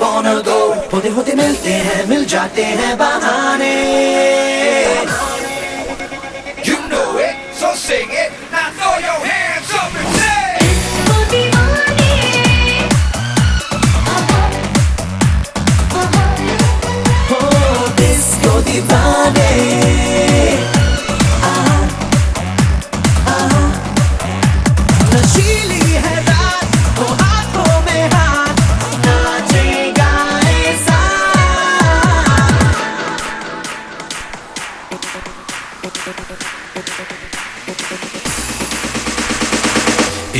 Wanna go होते होते मिलते हैं मिल जाते हैं बहाने You know it, so sing it. Now throw your hands up and say. Oh, disco दीवाने नशीली है रात वो हाथों में हाथ नाचेगा ऐसा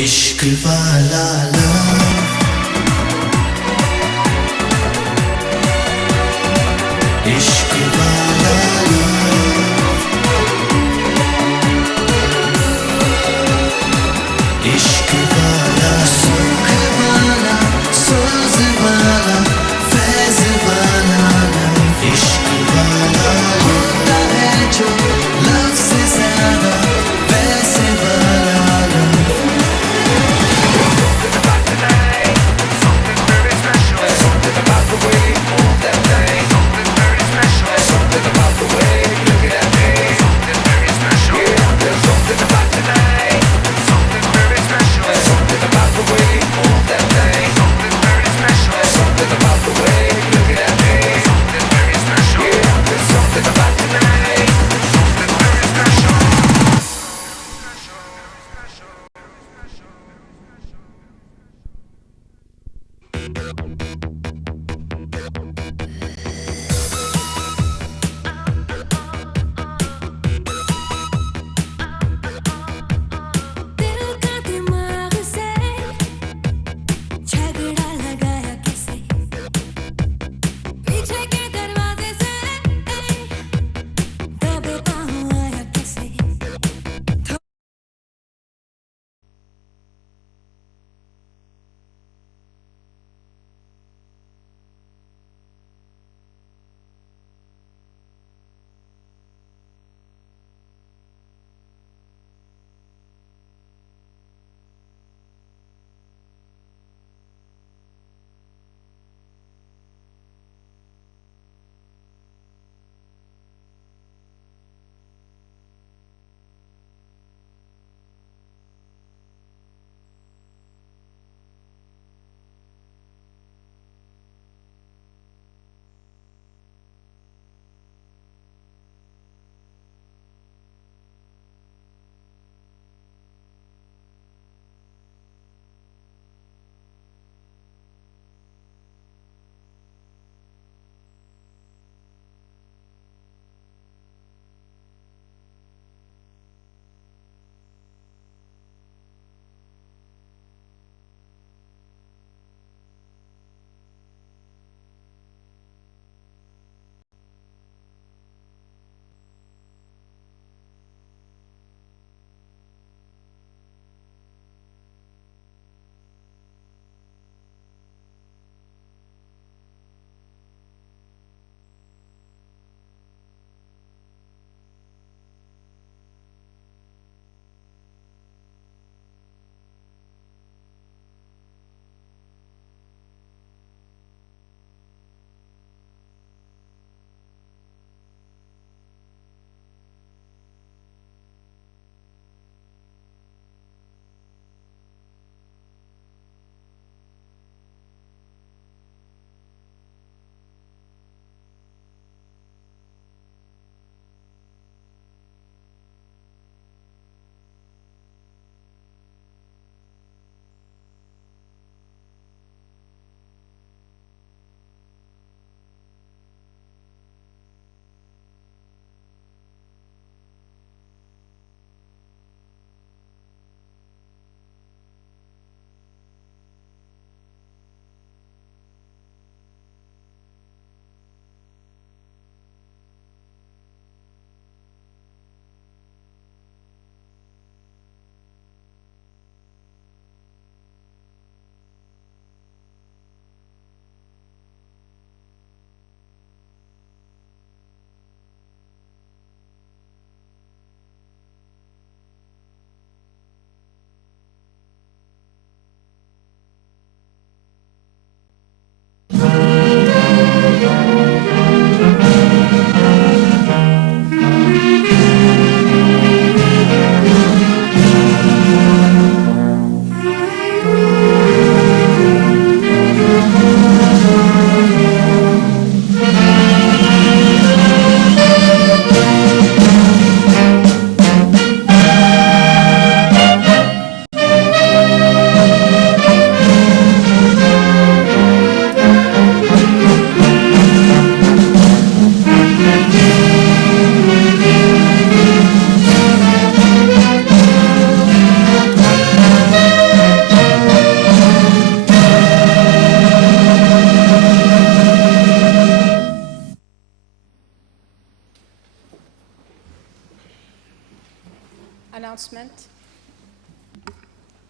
इश्क वाला इश्क वाला इश्क वाला सुख वाला सोज वाला फैज वाला इश्क वाला होता है जो लव से ज्यादा वैसे वाला It's about tonight.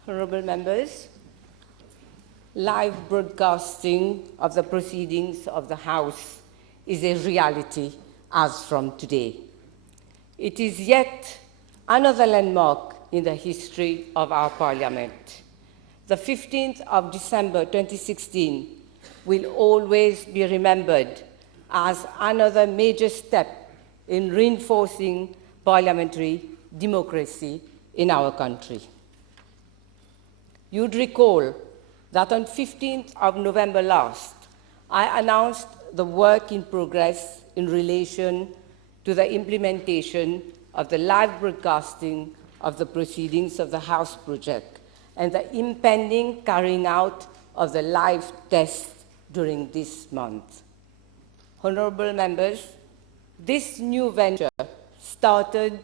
Honourable members, live broadcasting of the proceedings of the House is a reality as from today. It is yet another landmark in the history of our Parliament. The 15th of December 2016 will always be remembered as another major step in reinforcing parliamentary democracy in our country. You'd recall that on 15th of November last, I announced the work in progress in relation to the implementation of the live broadcasting of the proceedings of the House project and the impending carrying out of the live test during this month. Honourable members, this new venture started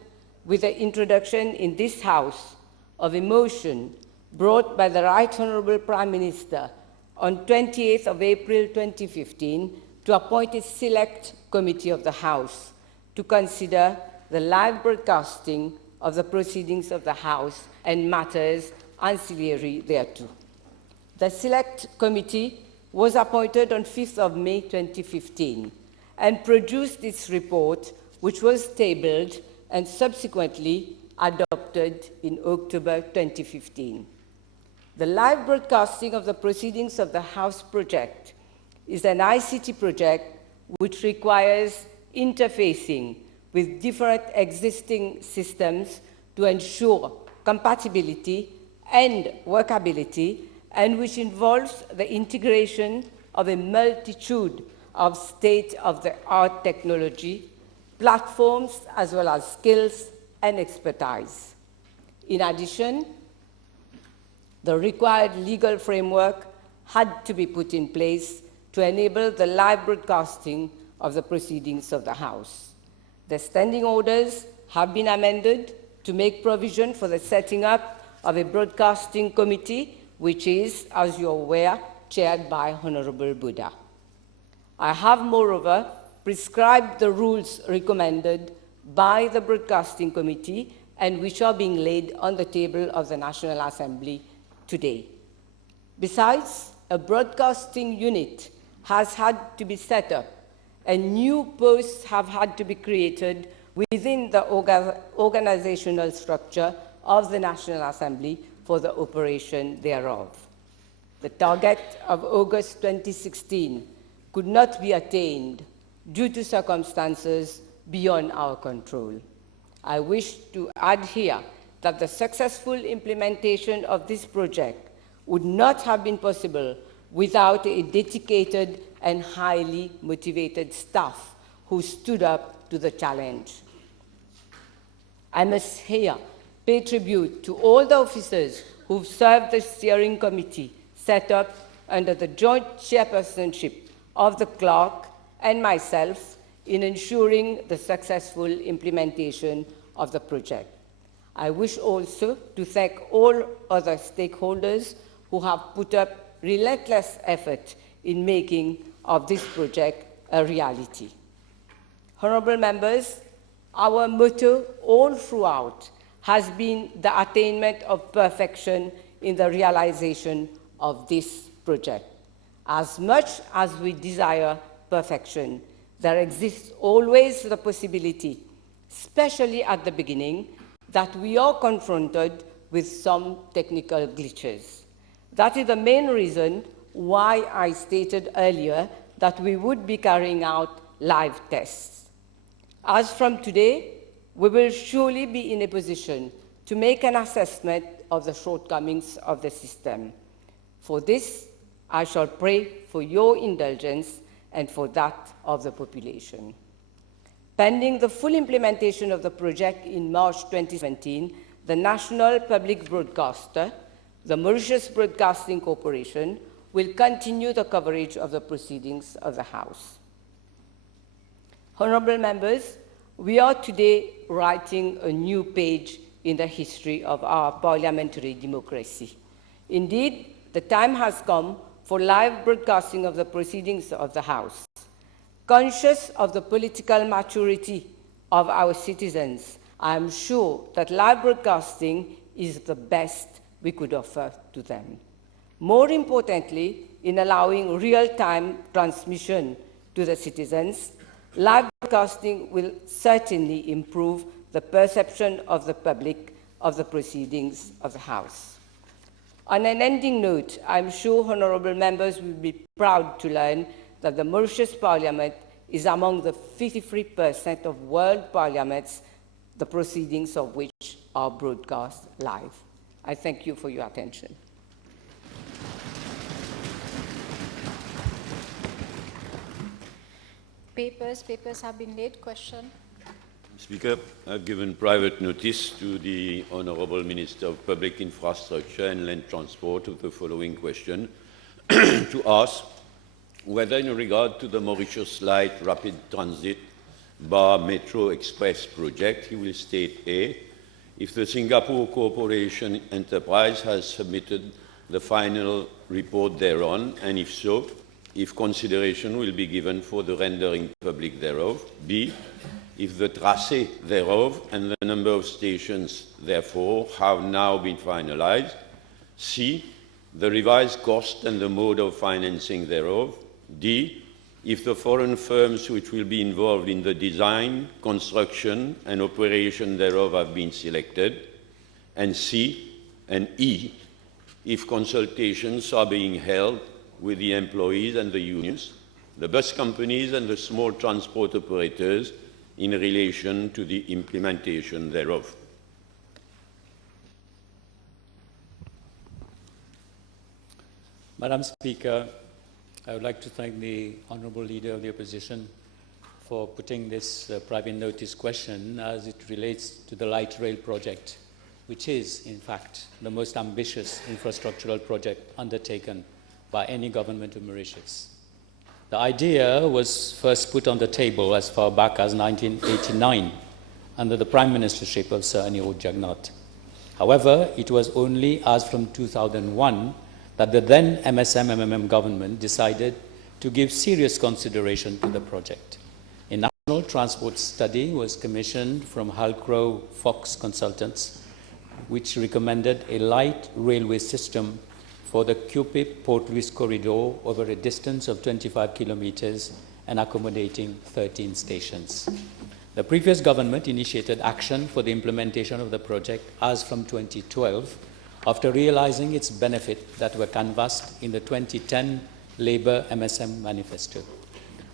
with the introduction in this House of a motion brought by the Right Honourable Prime Minister on 28th of April 2015 to appoint a select committee of the House to consider the live broadcasting of the proceedings of the House and matters ancillary thereto. The select committee was appointed on 5th of May 2015 and produced its report, which was tabled and subsequently adopted in October 2015. The live broadcasting of the proceedings of the House project is an ICT project which requires interfacing with different existing systems to ensure compatibility and workability, and which involves the integration of a multitude of state-of-the-art technology, platforms, as well as skills and expertise. In addition, the required legal framework had to be put in place to enable the live broadcasting of the proceedings of the House. The standing orders have been amended to make provision for the setting up of a broadcasting committee, which is, as you're aware, chaired by Honourable Buddha. I have, moreover, prescribed the rules recommended by the Broadcasting Committee and which are being laid on the table of the National Assembly today. Besides, a broadcasting unit has had to be set up and new posts have had to be created within the organizational structure of the National Assembly for the operation thereof. The target of August 2016 could not be attained due to circumstances beyond our control. I wish to add here that the successful implementation of this project would not have been possible without a dedicated and highly motivated staff who stood up to the challenge. I must here pay tribute to all the officers who've served the steering committee set up under the joint chairpersonship of the clerk and myself in ensuring the successful implementation of the project. I wish also to thank all other stakeholders who have put up relentless effort in making of this project a reality. Honourable members, our motto all throughout has been the attainment of perfection in the realization of this project. As much as we desire perfection, there exists always the possibility, especially at the beginning, that we are confronted with some technical glitches. That is the main reason why I stated earlier that we would be carrying out live tests. As from today, we will surely be in a position to make an assessment of the shortcomings of the system. For this, I shall pray for your indulgence and for that of the population. Pending the full implementation of the project in March 2017, the National Public Broadcaster, the Mauritius Broadcasting Corporation, will continue the coverage of the proceedings of the House. Honourable members, we are today writing a new page in the history of our parliamentary democracy. Indeed, the time has come for live broadcasting of the proceedings of the House. Conscious of the political maturity of our citizens, I am sure that live broadcasting is the best we could offer to them. More importantly, in allowing real-time transmission to the citizens, live broadcasting will certainly improve the perception of the public of the proceedings of the House. On an ending note, I'm sure honourable members will be proud to learn that the Mauritius Parliament is among the 53% of world parliaments, the proceedings of which are broadcast live. I thank you for your attention. Papers have been laid. Question. Speaker, I've given private notice to the Honourable Minister of Public Infrastructure and Land Transport of the following question to ask whether in regard to the Mauritius Light Rapid Transit Bar Metro Express project, he will state A, if the Singapore Corporation Enterprise has submitted the final report thereon, and if so, if consideration will be given for the rendering public thereof. B, if the tracé thereof and the number of stations, therefore, have now been finalized. C, the revised cost and the mode of financing thereof. D, if the foreign firms which will be involved in the design, construction, and operation thereof have been selected. And C and E, if consultations are being held with the employees and the unions, the bus companies and the small transport operators in relation to the implementation thereof. Madam Speaker, I would like to thank the Honourable Leader of the Opposition for putting this private notice question as it relates to the light rail project, which is, in fact, the most ambitious infrastructural project undertaken by any government of Mauritius. The idea was first put on the table as far back as 1989 under the Prime Ministership of Sir Anil Jagnnath. However, it was only as from 2001 that the then MSM-MMM government decided to give serious consideration to the project. A national transport study was commissioned from Halcrow Fox Consultants, which recommended a light railway system for the Cupid-Port Louis corridor over a distance of 25 kilometers and accommodating 13 stations. The previous government initiated action for the implementation of the project as from 2012, after realizing its benefit that were canvassed in the 2010 Labour MSM Manifesto.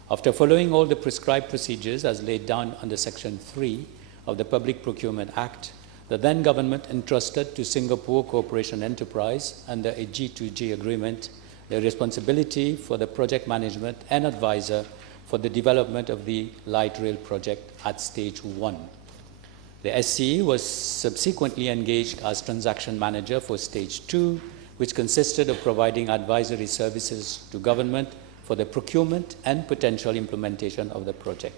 After following all the prescribed procedures as laid down under Section 3 of the Public Procurement Act, the then government entrusted to Singapore Corporation Enterprise under a G2G agreement the responsibility for the project management and advisor for the development of the light rail project at Stage 1. The SCE was subsequently engaged as transaction manager for Stage 2, which consisted of providing advisory services to government for the procurement and potential implementation of the project.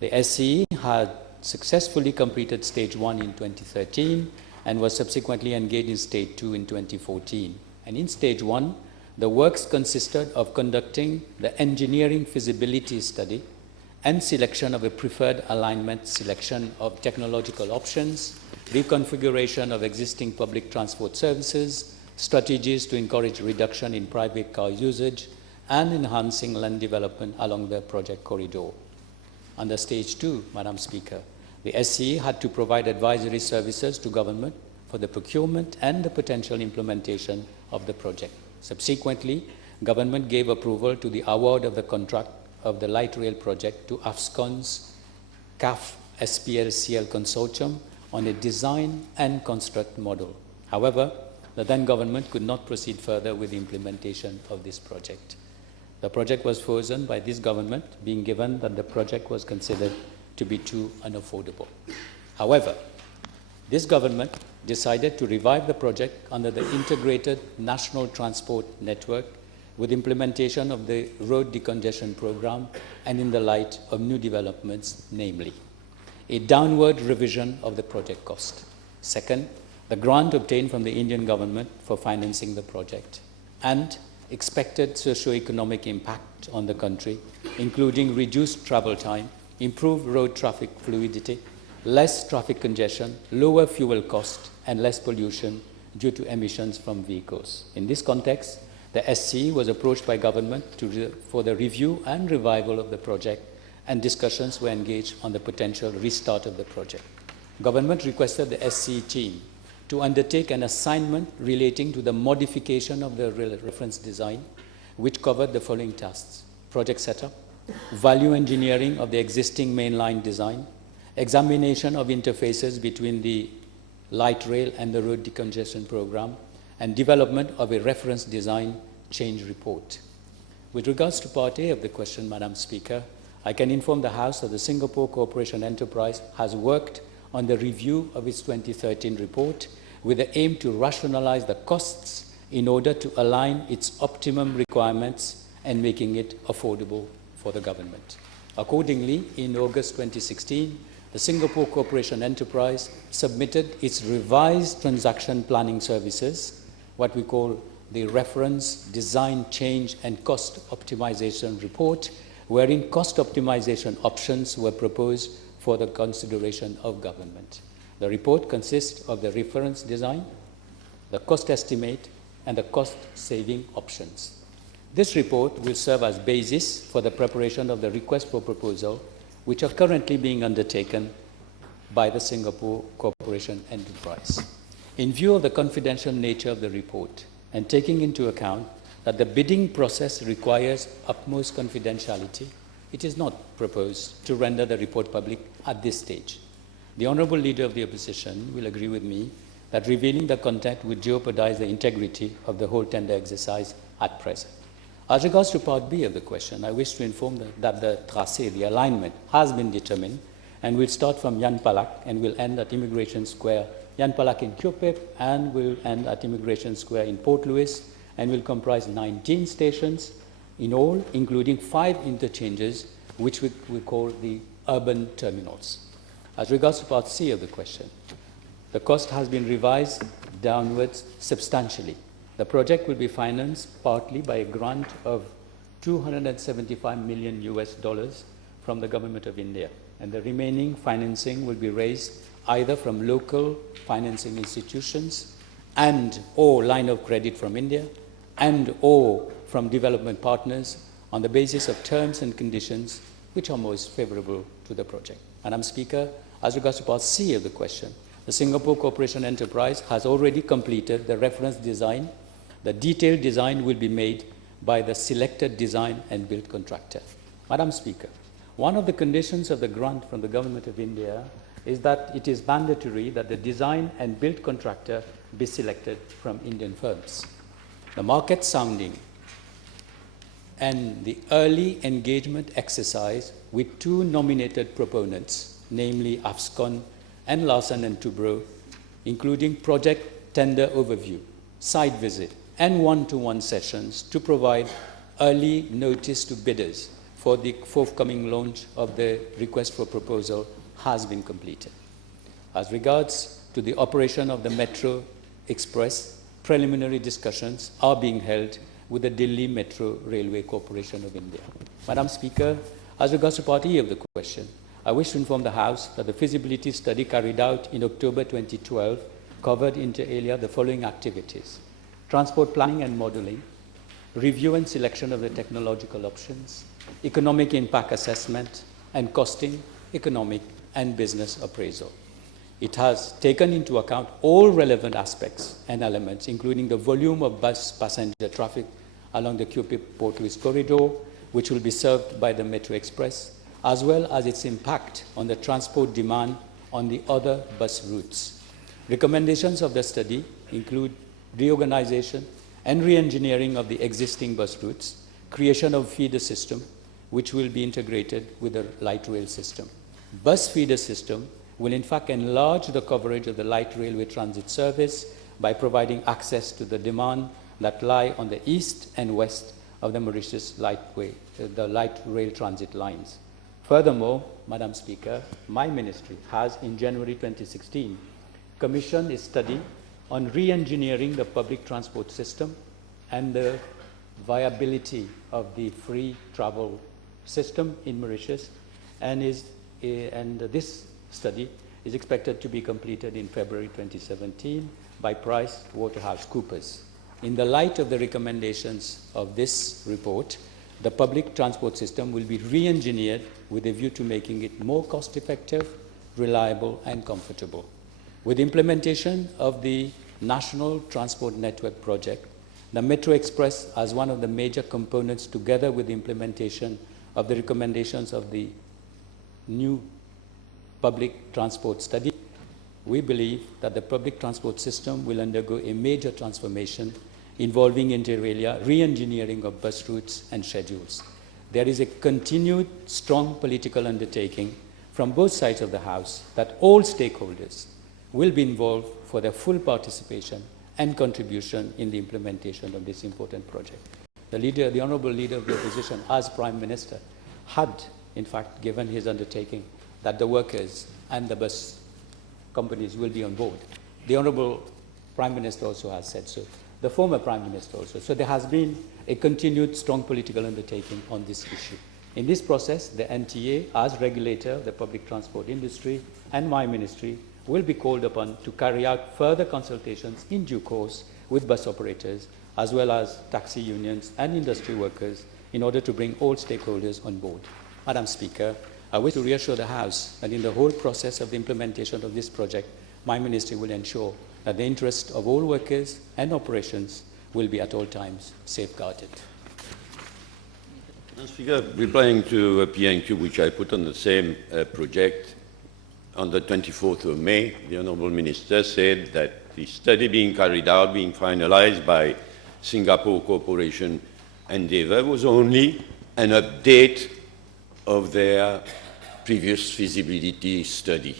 The SCE had successfully completed Stage 1 in 2013 and was subsequently engaged in Stage 2 in 2014. And in Stage 1, the works consisted of conducting the engineering feasibility study and selection of a preferred alignment, selection of technological options, reconfiguration of existing public transport services, strategies to encourage reduction in private car usage, and enhancing land development along the project corridor. Under Stage 2, Madam Speaker, the SCE had to provide advisory services to government for the procurement and the potential implementation of the project. Subsequently, government gave approval to the award of the contract of the light rail project to AFSCON's CAF SPLCL consortium on a design and construct model. However, the then government could not proceed further with the implementation of this project. The project was frozen by this government, being given that the project was considered to be too unaffordable. However, this government decided to revive the project under the Integrated National Transport Network with implementation of the road decongestion program and in the light of new developments, namely a downward revision of the project cost. Second, the grant obtained from the Indian government for financing the project, and expected socio-economic impact on the country, including reduced travel time, improved road traffic fluidity, less traffic congestion, lower fuel cost, and less pollution due to emissions from vehicles. In this context, the SC was approached by government for the review and revival of the project, and discussions were engaged on the potential restart of the project. Government requested the SC team to undertake an assignment relating to the modification of the reference design, which covered the following tasks: project setup, value engineering of the existing mainline design, examination of interfaces between the light rail and the road decongestion program, and development of a reference design change report. With regards to Part A of the question, Madam Speaker, I can inform the House that the Singapore Corporation Enterprise has worked on the review of its 2013 report with the aim to rationalize the costs in order to align its optimum requirements and making it affordable for the government. Accordingly, in August 2016, the Singapore Corporation Enterprise submitted its revised transaction planning services, what we call the Reference Design Change and Cost Optimization Report, wherein cost optimization options were proposed for the consideration of government. The report consists of the reference design, the cost estimate, and the cost-saving options. This report will serve as basis for the preparation of the request for proposal, which are currently being undertaken by the Singapore Corporation Enterprise. In view of the confidential nature of the report, and taking into account that the bidding process requires utmost confidentiality, it is not proposed to render the report public at this stage. The Honourable Leader of the Opposition will agree with me that revealing the content would jeopardize the integrity of the whole tender exercise at present. As regards to Part B of the question, I wish to inform that the tracé, the alignment, has been determined and will start from Jan Palak and will end at Immigration Square, Jan Palak in Cupip, and will end at Immigration Square in Port Louis, and will comprise 19 stations in all, including 5 interchanges, which we call the urban terminals. As regards to Part C of the question, the cost has been revised downwards substantially. The project will be financed partly by a grant of $275 million from the Government of India, and the remaining financing will be raised either from local financing institutions and or line of credit from India and or from development partners on the basis of terms and conditions which are most favorable to the project. Madam Speaker, as regards to Part C of the question, the Singapore Corporation Enterprise has already completed the reference design. The detailed design will be made by the selected design and build contractor. Madam Speaker, one of the conditions of the grant from the Government of India is that it is mandatory that the design and build contractor be selected from Indian firms. The market sounding and the early engagement exercise with 2 nominated proponents, namely Afscon and Larsen & Toubro, including project tender overview, site visit, and one-to-one sessions to provide early notice to bidders for the forthcoming launch of the request for proposal has been completed. As regards to the operation of the Metro Express, preliminary discussions are being held with the Delhi Metro Railway Corporation of India. Madam Speaker, as regards to Part E of the question, I wish to inform the House that the feasibility study carried out in October 2012 covered inter alia the following activities: transport planning and modelling, review and selection of the technological options, economic impact assessment, and costing, economic and business appraisal. It has taken into account all relevant aspects and elements, including the volume of bus passenger traffic along the Cupip-Port Louis corridor, which will be served by the Metro Express, as well as its impact on the transport demand on the other bus routes. Recommendations of the study include reorganization and re-engineering of the existing bus routes, creation of feeder system, which will be integrated with the light rail system. Bus feeder system will in fact enlarge the coverage of the light railway transit service by providing access to the demand that lie on the east and west of the Mauritius light rail transit lines. Furthermore, Madam Speaker, my ministry has in January 2016 commissioned a study on re-engineering the public transport system and the viability of the free travel system in Mauritius, and this study is expected to be completed in February 2017 by PricewaterhouseCoopers. In the light of the recommendations of this report, the public transport system will be re-engineered with a view to making it more cost-effective, reliable, and comfortable. With implementation of the National Transport Network project, the Metro Express as one of the major components, together with the implementation of the recommendations of the new public transport study, we believe that the public transport system will undergo a major transformation involving inter alia re-engineering of bus routes and schedules. There is a continued strong political undertaking from both sides of the House that all stakeholders will be involved for their full participation and contribution in the implementation of this important project. The Honourable Leader of the Opposition, as Prime Minister, had in fact given his undertaking that the workers and the bus companies will be on board. The Honourable Prime Minister also has said so. The former Prime Minister also. So there has been a continued strong political undertaking on this issue. In this process, the NTA, as regulator of the public transport industry, and my ministry will be called upon to carry out further consultations in due course with bus operators, as well as taxi unions and industry workers, in order to bring all stakeholders on board. Madam Speaker, I wish to reassure the House that in the whole process of the implementation of this project, my ministry will ensure that the interest of all workers and operations will be at all times safeguarded. Madam Speaker, replying to a PNQ which I put on the same project, on the 24th of May, the Honourable Minister said that the study being carried out, being finalized by Singapore Corporation Endeavour, was only an update of their previous feasibility study.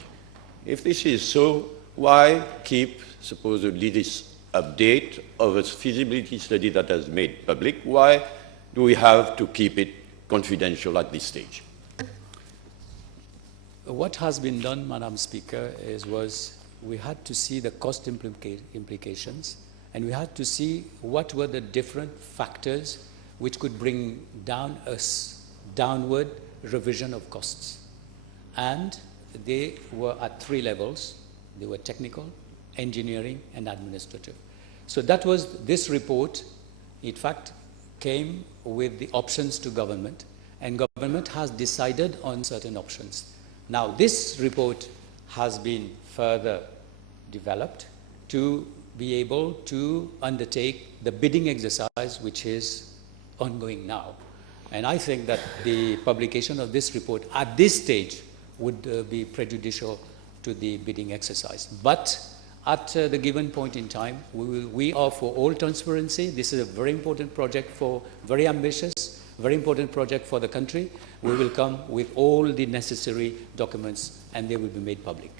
If this is so, why keep supposedly this update of a feasibility study that has made public? Why do we have to keep it confidential at this stage? What has been done, Madam Speaker, was we had to see the cost implications, and we had to see what were the different factors which could bring down a downward revision of costs. And they were at three levels. They were technical, engineering, and administrative. So that was this report, in fact, came with the options to government, and government has decided on certain options. Now, this report has been further developed to be able to undertake the bidding exercise, which is ongoing now. And I think that the publication of this report at this stage would be prejudicial to the bidding exercise. But at the given point in time, we are for all transparency. This is a very important project, very ambitious, very important project for the country. We will come with all the necessary documents, and they will be made public.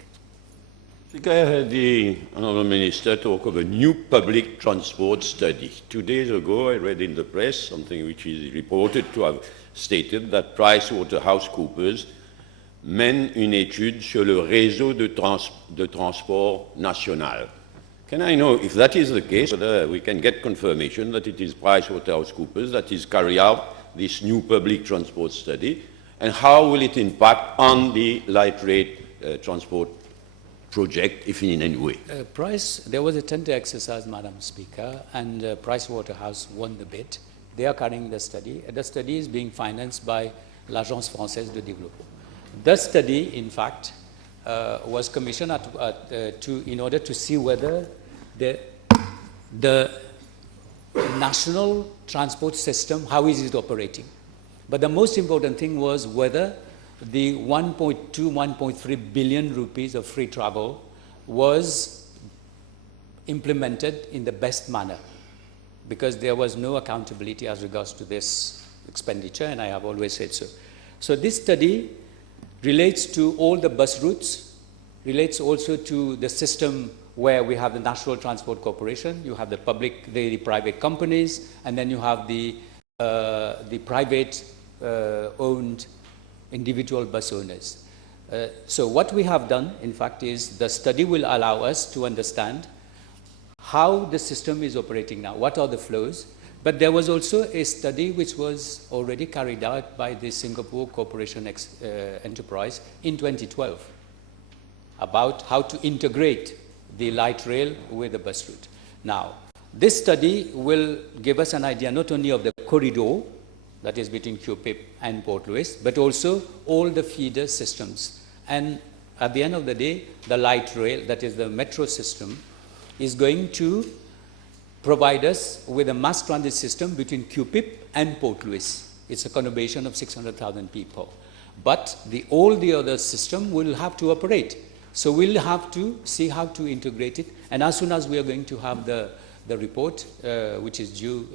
I heard the Honourable Minister talk of a new public transport study. 2 days ago, I read in the press something which is reported to have stated that PricewaterhouseCoopers mène une étude sur le réseau de transport national. Can I know, if that is the case, whether we can get confirmation that it is PricewaterhouseCoopers that is carrying out this new public transport study, and how will it impact on the light rate transport project, if in any way? There was a tender exercise, Madam Speaker, and Pricewaterhouse won the bid. They are carrying the study. The study is being financed by l'Agence Française de Développement. The study, in fact, was commissioned in order to see whether the national transport system, how is it operating. But the most important thing was whether the 1.2, 1.3 billion rupees of free travel was implemented in the best manner, because there was no accountability as regards to this expenditure, and I have always said so. So this study relates to all the bus routes, relates also to the system where we have the National Transport Corporation, you have the private companies, and then you have the private owned individual bus owners. So what we have done, in fact, is the study will allow us to understand how the system is operating now, what are the flows. But there was also a study which was already carried out by the Singapore Corporation Enterprise in 2012 about how to integrate the light rail with the bus route. Now, this study will give us an idea not only of the corridor that is between QPIP and Port Louis, but also all the feeder systems. And at the end of the day, the light rail, that is the metro system, is going to provide us with a mass transit system between QPIP and Port Louis. It's a conurbation of 600,000 people. But all the other system will have to operate. So we'll have to see how to integrate it. And as soon as we are going to have the report, which is due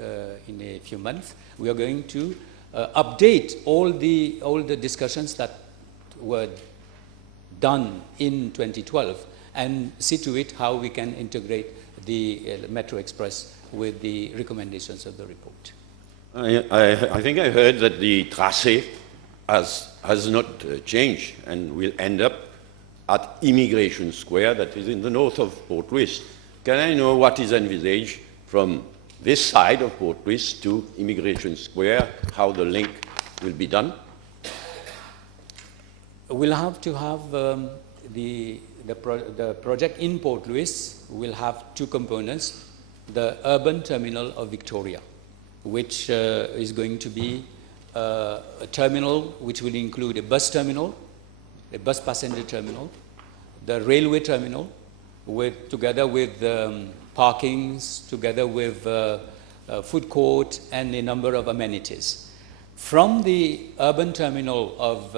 in a few months, we are going to update all the discussions that were done in 2012 and see to it how we can integrate the Metro Express with the recommendations of the report. I think I heard that the tracé has not changed and will end up at Immigration Square, that is in the north of Port Louis. Can I know what is envisaged from this side of Port Louis to Immigration Square, how the link will be done? We'll have to have the project in Port Louis will have two components. The urban terminal of Victoria, which is going to be a terminal which will include a bus terminal, a bus passenger terminal, the railway terminal, together with parkings, together with food court and a number of amenities. From the urban terminal of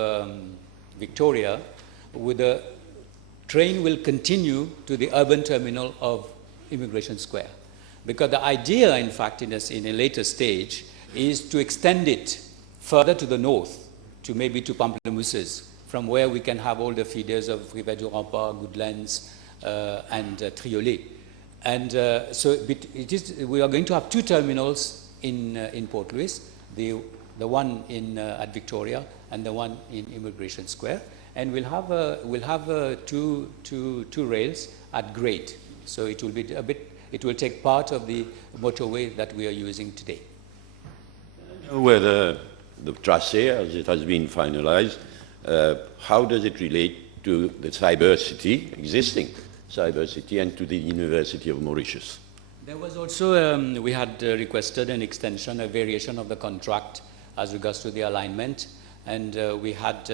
Victoria, the train will continue to the urban terminal of Immigration Square. Because the idea, in fact, in a later stage, is to extend it further to the north, to maybe to Pamplemousses, from where we can have all the feeders of Rivière du Rempart, Goodlands, and Triolet. And so we are going to have two terminals in Port Louis, the one at Victoria and the one in Immigration Square. And we'll have two rails at grade. So it will be it will take part of the motorway that we are using today. Whether the tracé, as it has been finalized, how does it relate to the cyber city, existing cyber city, and to the University of Mauritius? There was also, we had requested an extension, a variation of the contract as regards to the alignment, and we had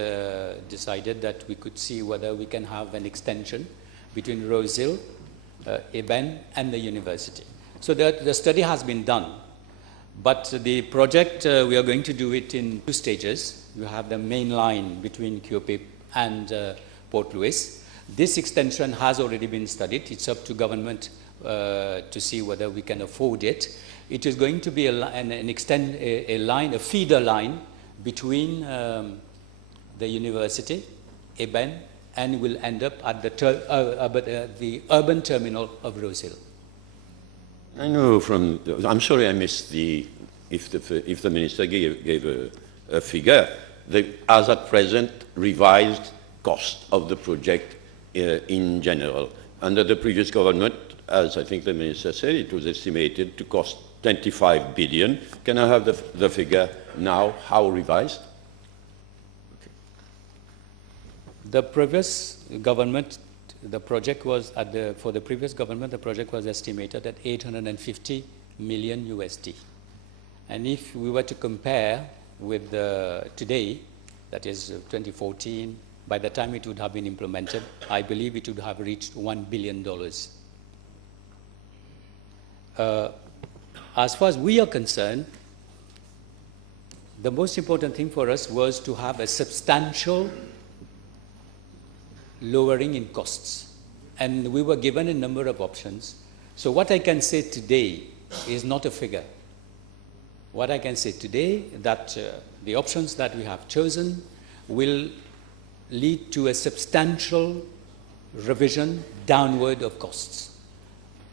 decided that we could see whether we can have an extension between Rosehill, Eben, and the university. So the study has been done, but the project, we are going to do it in two stages. You have the main line between QPIP and Port Louis. This extension has already been studied. It's up to government to see whether we can afford it. It is going to be a feeder line between the university, Eben, and will end up at the urban terminal of Rosehill. I know from, I'm sorry I missed if the minister gave a figure, as at present revised cost of the project in general. Under the previous government, as I think the minister said, it was estimated to cost 25 billion. Can I have the figure now, how revised? The previous government, the project was for the previous government, the project was estimated at 850 million USD. And if we were to compare with today, that is 2014, by the time it would have been implemented, I believe it would have reached $1 billion. As far as we are concerned, the most important thing for us was to have a substantial lowering in costs. And we were given a number of options. So what I can say today is not a figure. What I can say today that the options that we have chosen will lead to a substantial revision downward of costs.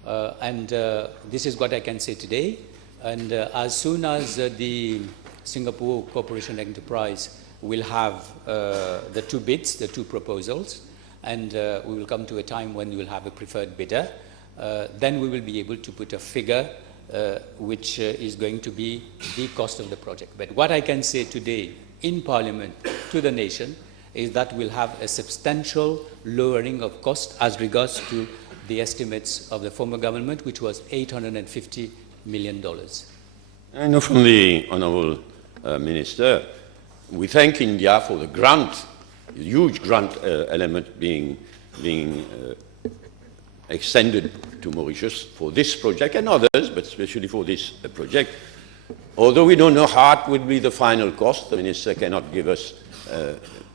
This is what I can say today. And as soon as the Singapore Corporation Enterprise will have the two bids, the two proposals, and we will come to a time when we will have a preferred bidder, then we will be able to put a figure which is going to be the cost of the project. But what I can say today in Parliament to the nation is that we'll have a substantial lowering of cost as regards to the estimates of the former government, which was $850 million. I know from the Honourable Minister, we thank India for the grant, the huge grant element being extended to Mauritius for this project and others, but especially for this project. Although we don't know what would be the final cost, the Minister cannot give us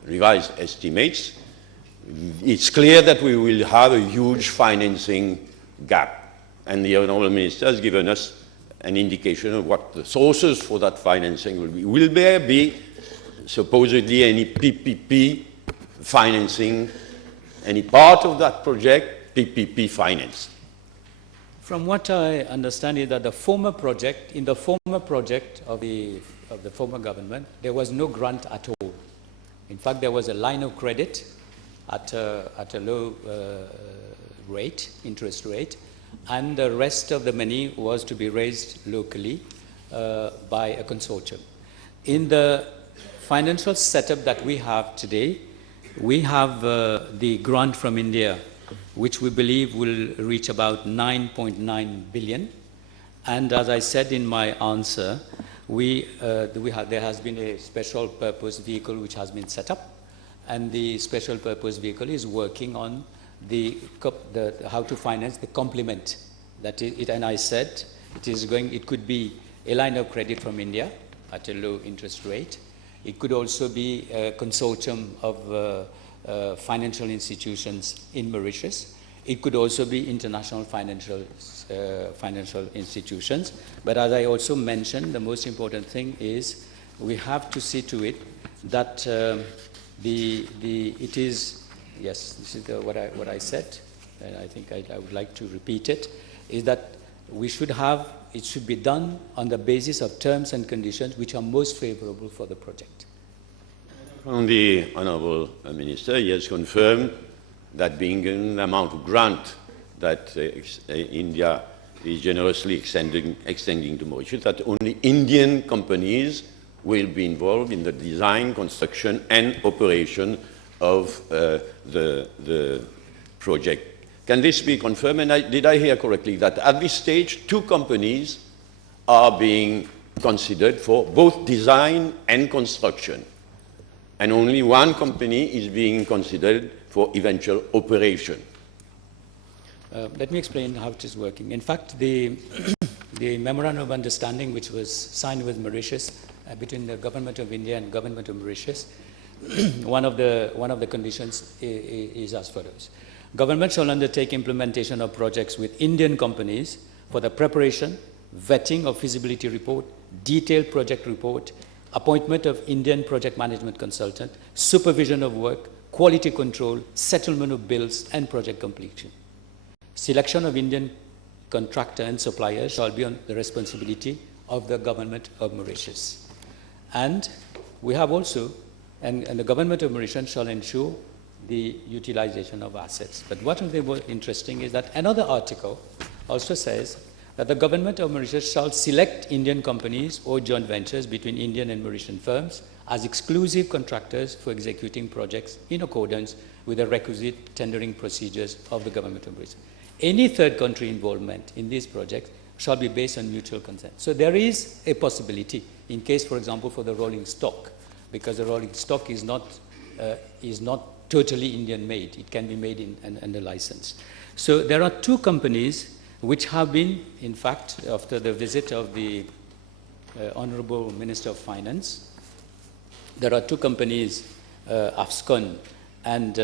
revised estimates. It's clear that we will have a huge financing gap, and the Honourable Minister has given us an indication of what the sources for that financing will be. Will there be supposedly any PPP financing, any part of that project PPP financed? From what I understand is that the former project, in the former project of the former government, there was no grant at all. In fact, there was a line of credit at a low interest rate, and the rest of the money was to be raised locally by a consortium. In the financial setup that we have today, we have the grant from India, which we believe will reach about 9.9 billion. And as I said in my answer, there has been a special purpose vehicle which has been set up, and the special purpose vehicle is working on how to finance the complement. That is it, and I said it could be a line of credit from India at a low interest rate. It could also be a consortium of financial institutions in Mauritius. It could also be international financial institutions. But as I also mentioned, the most important thing is we have to see to it that it is, yes, this is what I said, and I think I would like to repeat it, is that it should be done on the basis of terms and conditions which are most favorable for the project. From the Honourable Minister, he has confirmed that being an amount of grant that India is generously extending to Mauritius, that only Indian companies will be involved in the design, construction, and operation of the project. Can this be confirmed? And did I hear correctly that at this stage, 2 companies are being considered for both design and construction, and only 1 company is being considered for eventual operation? Let me explain how it is working. In fact, the memorandum of understanding which was signed with Mauritius between the government of India and government of Mauritius, one of the conditions is as follows. Government shall undertake implementation of projects with Indian companies for the preparation, vetting of feasibility report, detailed project report, appointment of Indian project management consultant, supervision of work, quality control, settlement of bills, and project completion. Selection of Indian contractor and suppliers shall be on the responsibility of the government of Mauritius. And we have also, and the government of Mauritius shall ensure the utilization of assets. But what is more interesting is that another article also says that the government of Mauritius shall select Indian companies or joint ventures between Indian and Mauritian firms as exclusive contractors for executing projects in accordance with the requisite tendering procedures of the government of Mauritius. Any third country involvement in these projects shall be based on mutual consent. So there is a possibility in case, for example, for the rolling stock, because the rolling stock is not totally Indian made. It can be made under license. So there are 2 companies which have been, in fact, after the visit of the Honourable Minister of Finance, there are 2 companies, Afscon and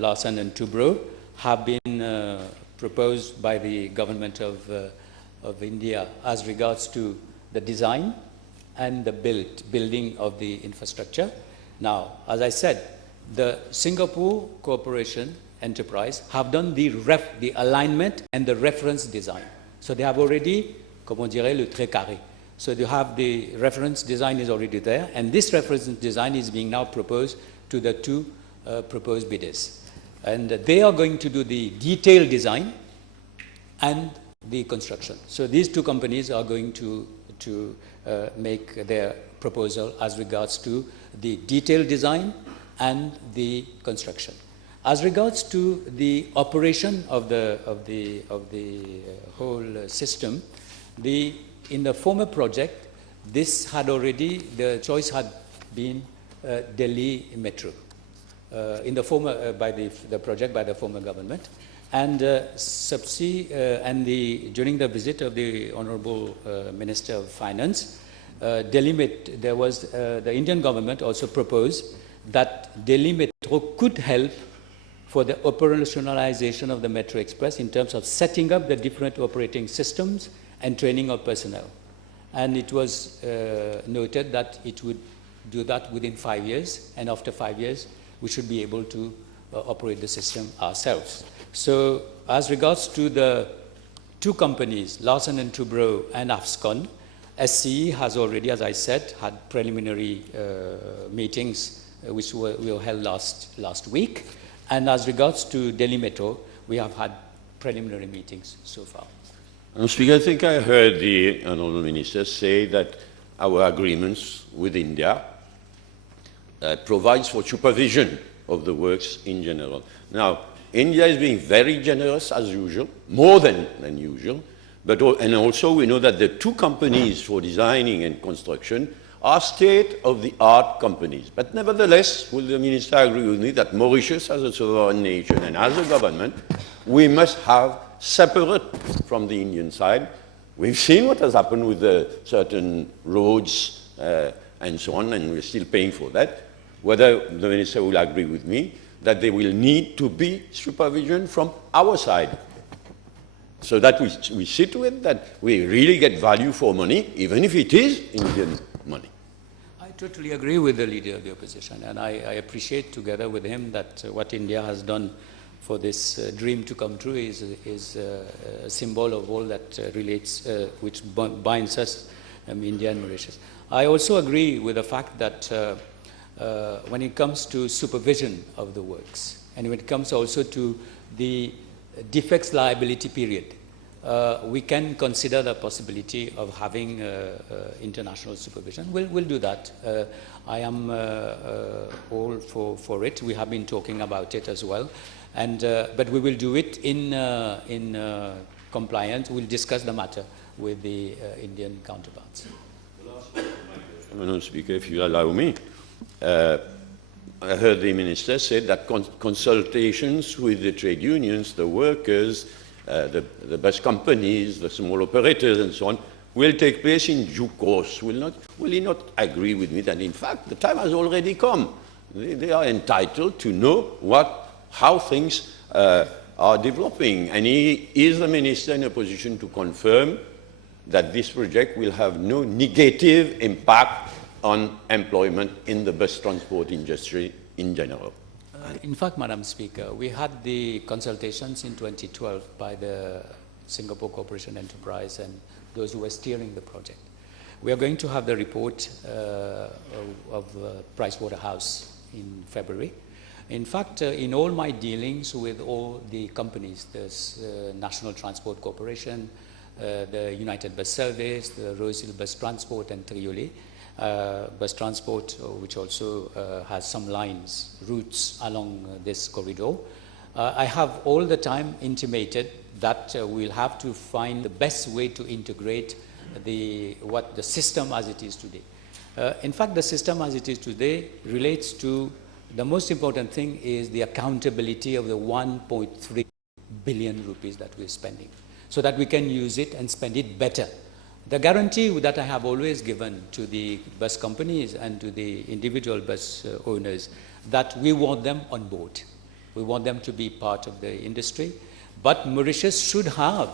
Larsen and Toubro, have been proposed by the government of India as regards to the design and the building of the infrastructure. Now, as I said, the Singapore Corporation Enterprise have done the alignment and the reference design. So they have already, comme on dirait, le trait carré. So you have the reference design is already there, and this reference design is being now proposed to the 2 proposed bidders. And they are going to do the detailed design and the construction. So these 2 companies are going to make their proposal as regards to the detailed design and the construction. As regards to the operation of the whole system, in the former project, this had already, the choice had been Delhi Metro in the former by the project by the former government, and during the visit of the Honorable Minister of Finance, there was the Indian government also proposed that Delhi Metro could help for the operationalization of the Metro Express in terms of setting up the different operating systems and training of personnel. And it was noted that it would do that within 5 years, and after 5 years, we should be able to operate the system ourselves. So as regards to the two companies, Larsen & Toubro and Afscon, SCE has already, as I said, had preliminary meetings which were held last week. And as regards to Delhi Metro, we have had preliminary meetings so far. Madam Speaker, I think I heard the Honourable Minister say that our agreements with India provides for supervision of the works in general. Now, India is being very generous as usual, more than usual, and also we know that the two companies for designing and construction are state-of-the-art companies. But nevertheless, will the Minister agree with me that Mauritius as a sovereign nation and as a government, we must have separate from the Indian side? We've seen what has happened with certain roads and so on, and we're still paying for that. Whether the Minister will agree with me that there will need to be supervision from our side, so that we see to it that we really get value for money, even if it is Indian money. I totally agree with the Leader of the Opposition, and I appreciate together with him that what India has done for this dream to come true is a symbol of all that relates, which binds us, India and Mauritius. I also agree with the fact that when it comes to supervision of the works, and when it comes also to the defects liability period, we can consider the possibility of having international supervision. We'll do that. I am all for it. We have been talking about it as well. And, but we will do it in compliance. We'll discuss the matter with the Indian counterparts. Madam Speaker, if you allow me, I heard the Minister say that consultations with the trade unions, the workers, the bus companies, the small operators and so on, will take place in due course. Will he not agree with me that in fact the time has already come? They are entitled to know how things are developing, and is the Minister in a position to confirm that this project will have no negative impact on employment in the bus transport industry in general? In fact, Madam Speaker, we had the consultations in 2012 by the Singapore Corporation Enterprise and those who were steering the project. We are going to have the report of Pricewaterhouse in February. In fact, in all my dealings with all the companies, the National Transport Corporation, the United Bus Service, the Rosehill Bus Transport, and Trioli Bus Transport, which also has some routes along this corridor, I have all the time intimated that we'll have to find the best way to integrate the system as it is today. In fact, the system as it is today relates to the most important thing is the accountability of the 1.3 billion rupees that we're spending, so that we can use it and spend it better. The guarantee that I have always given to the bus companies and to the individual bus owners, that we want them on board. We want them to be part of the industry. But Mauritius should have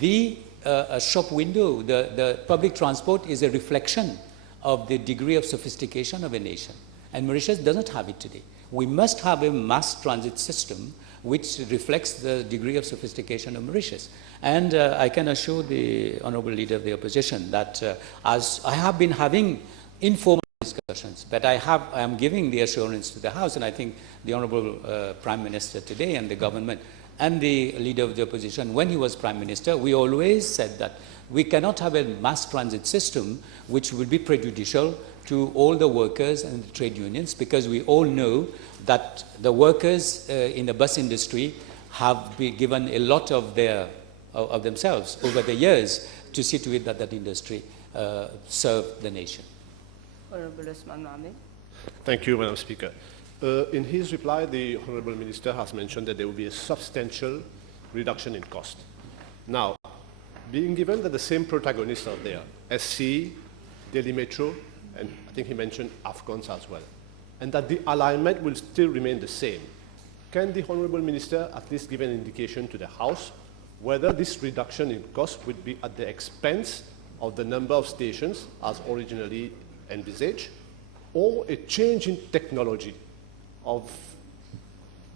a shop window. The public transport is a reflection of the degree of sophistication of a nation. And Mauritius doesn't have it today. We must have a mass transit system which reflects the degree of sophistication of Mauritius. And I can assure the Honourable Leader of the Opposition that as I have been having informal discussions, but I am giving the assurance to the House, and I think the Honourable Prime Minister today and the government and the Leader of the Opposition, when he was Prime Minister, we always said that we cannot have a mass transit system which will be prejudicial to all the workers and the trade unions, because we all know that the workers in the bus industry have been given a lot of themselves over the years to see to it that that industry serve the nation. Honorable Osman Mohamed. Thank you, Madam Speaker. In his reply, the Honorable Minister has mentioned that there will be a substantial reduction in cost. Now, being given that the same protagonists are there, SC, Delhi Metro, and I think he mentioned Afghans as well, and that the alignment will still remain the same, can the Honorable Minister at least give an indication to the House whether this reduction in cost would be at the expense of the number of stations as originally envisaged, or a change in technology of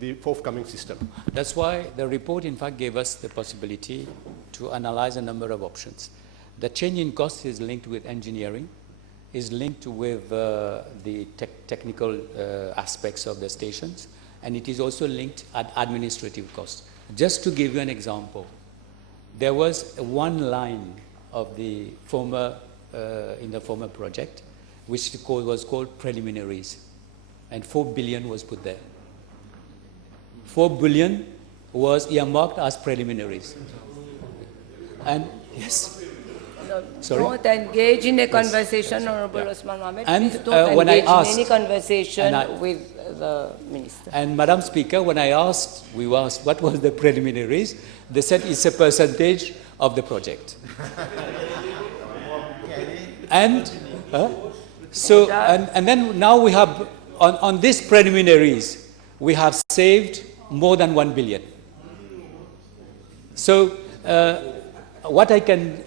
the forthcoming system? That's why the report, in fact, gave us the possibility to analyze a number of options. The change in cost is linked with engineering, is linked with the technical aspects of the stations, and it is also linked at administrative costs. Just to give you an example, there was one line of the former, in the former project, which was called preliminaries, and 4 billion was put there. 4 billion was earmarked as preliminaries. And yes. Sorry? Don't engage in a conversation, Honorable Osman Mohamed. And please don't when I engage asked, in any conversation with the Minister. And Madam Speaker, when we asked what was the preliminaries, they said it's a percentage of the project. And so, and then now we have, on these preliminaries, we have saved more than 1 billion. So, what I can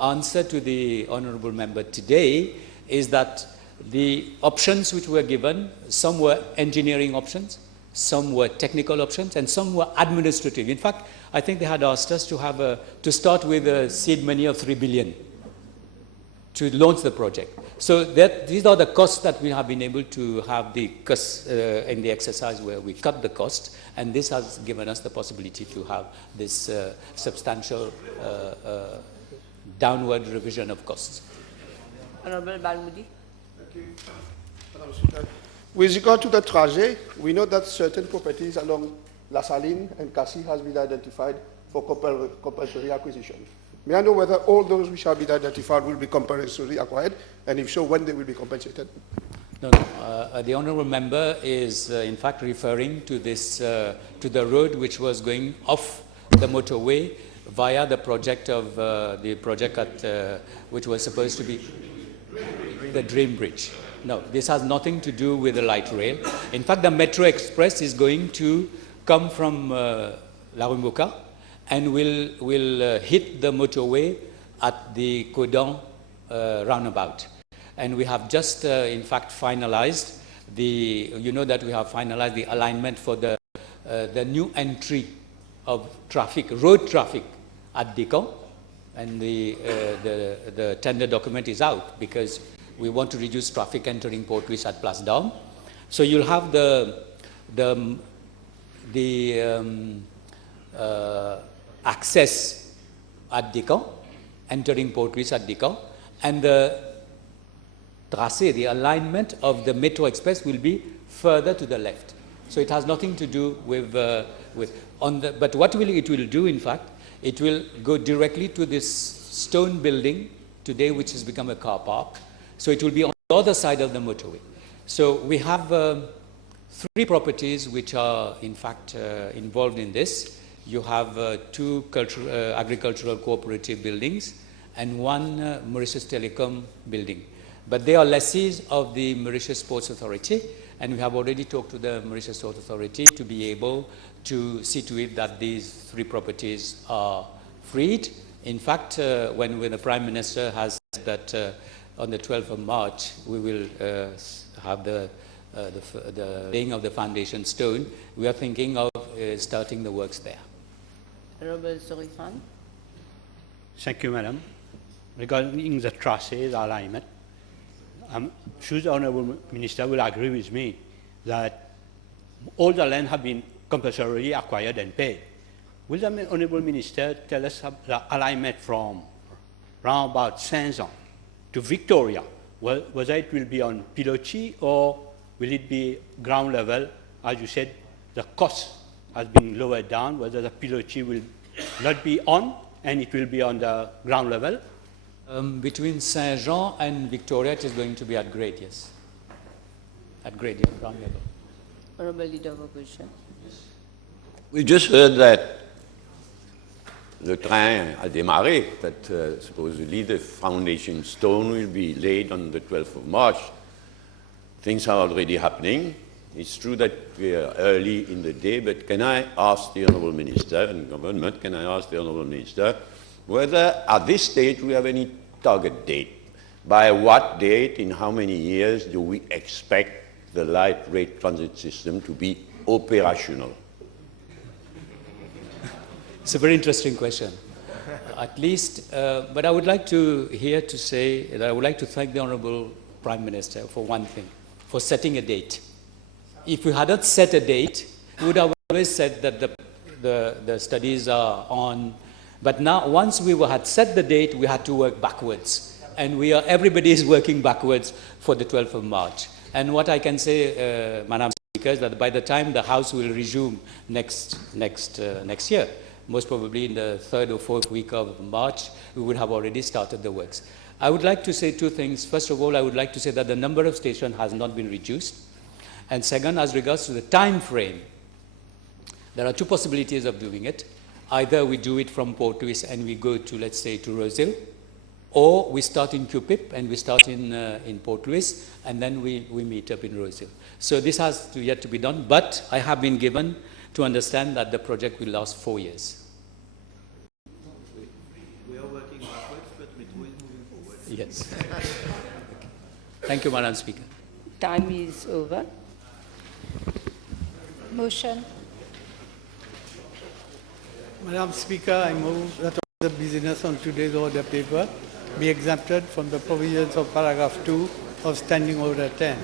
answer to the Honourable Member today is that the options which were given, some were engineering options, some were technical options, and some were administrative. In fact, I think they had asked us to start with a seed money of 3 billion to launch the project. So these are the costs that we have been able to have the costs in the exercise where we cut the cost, and this has given us the possibility to have this substantial downward revision of costs. Honorable Balmoudi. Thank you. Madam Speaker. With regard to the trajet, we know that certain properties along La Saline and Cassis has been identified for compulsory acquisition. May I know whether all those which have been identified will be compulsorily acquired, and if so, when they will be compensated? No, the Honourable Member is in fact referring to this, to the road which was going off the motorway via the project of which was supposed to be the Dream Bridge. No, this has nothing to do with the light rail. In fact, the Metro Express is going to come from La Rumboka and will hit the motorway at the Kodan roundabout. And we have just, in fact, finalized you know that we have finalized the alignment for the new entry of traffic, road traffic at Dikan. And the tender document is out because we want to reduce traffic entering Port Louis at Place d'Armes. So you'll have the access at Dikan, entering Port Louis at Dikan, and the tracé, the alignment of the Metro Express will be further to the left. So it has nothing to do with but what it will do, in fact, it will go directly to this stone building today, which has become a car park. So it will be on the other side of the motorway. So we have 3 properties which are, in fact, involved in this. You have 2 agricultural cooperative buildings and 1 Mauritius Telecom building. But they are lessees of the Mauritius Sports Authority, and we have already talked to the Mauritius Sports Authority to be able to see to it that these 3 properties are freed. In fact, when the Prime Minister has said that on the 12th of March we will have the laying of the foundation stone, we are thinking of starting the works there. Honorable Sorifan. Thank you, Madam. Regarding the traces alignment, I'm sure the Honourable Minister will agree with me that all the land have been compulsorily acquired and paid. Will the Honourable Minister tell us the alignment from round about Saint-Jean to Victoria, whether it will be on Pilochi or will it be ground level? As you said, the cost has been lowered down, whether the Pilochi will not be on and it will be on the ground level. Between Saint-Jean and Victoria, it is going to be at grade, yes. At grade, yeah, ground level. Honorable Leader of Opposition. We just heard that le train a démarré, that supposedly the foundation stone will be laid on the 12th of March. Things are already happening. It's true that we are early in the day, but can I ask the Honourable Minister and Government, can I ask the Honourable Minister whether at this stage we have any target date? By what date, in how many years do we expect the light rail transit system to be operational? It's a very interesting question. At least, but I would like to say that I would like to thank the Honourable Prime Minister for one thing, for setting a date. If we had not set a date, we would have always said that the studies are on. But now, once we had set the date, we had to work backwards. And everybody is working backwards for the 12th of March. And what I can say, Madam Speaker, is that by the time the House will resume next year, most probably in the 3rd or 4th week of March, we would have already started the works. I would like to say two things. First of all, I would like to say that the number of stations has not been reduced. And second, as regards to the time frame, there are two possibilities of doing it. Either we do it from Port Louis and we go to, let's say, to Rosehill, or we start in QPIP and we start in Port Louis, and then we meet up in Rosehill. So this has yet to be done, but I have been given to understand that the project will last 4 years. We are working backwards, but Metro is moving forward. Yes. Thank you, Madam Speaker. Time is over. Motion. Madam Speaker, I move that all the business on today's order paper be exempted from the provisions of paragraph 2 of Standing Order 10.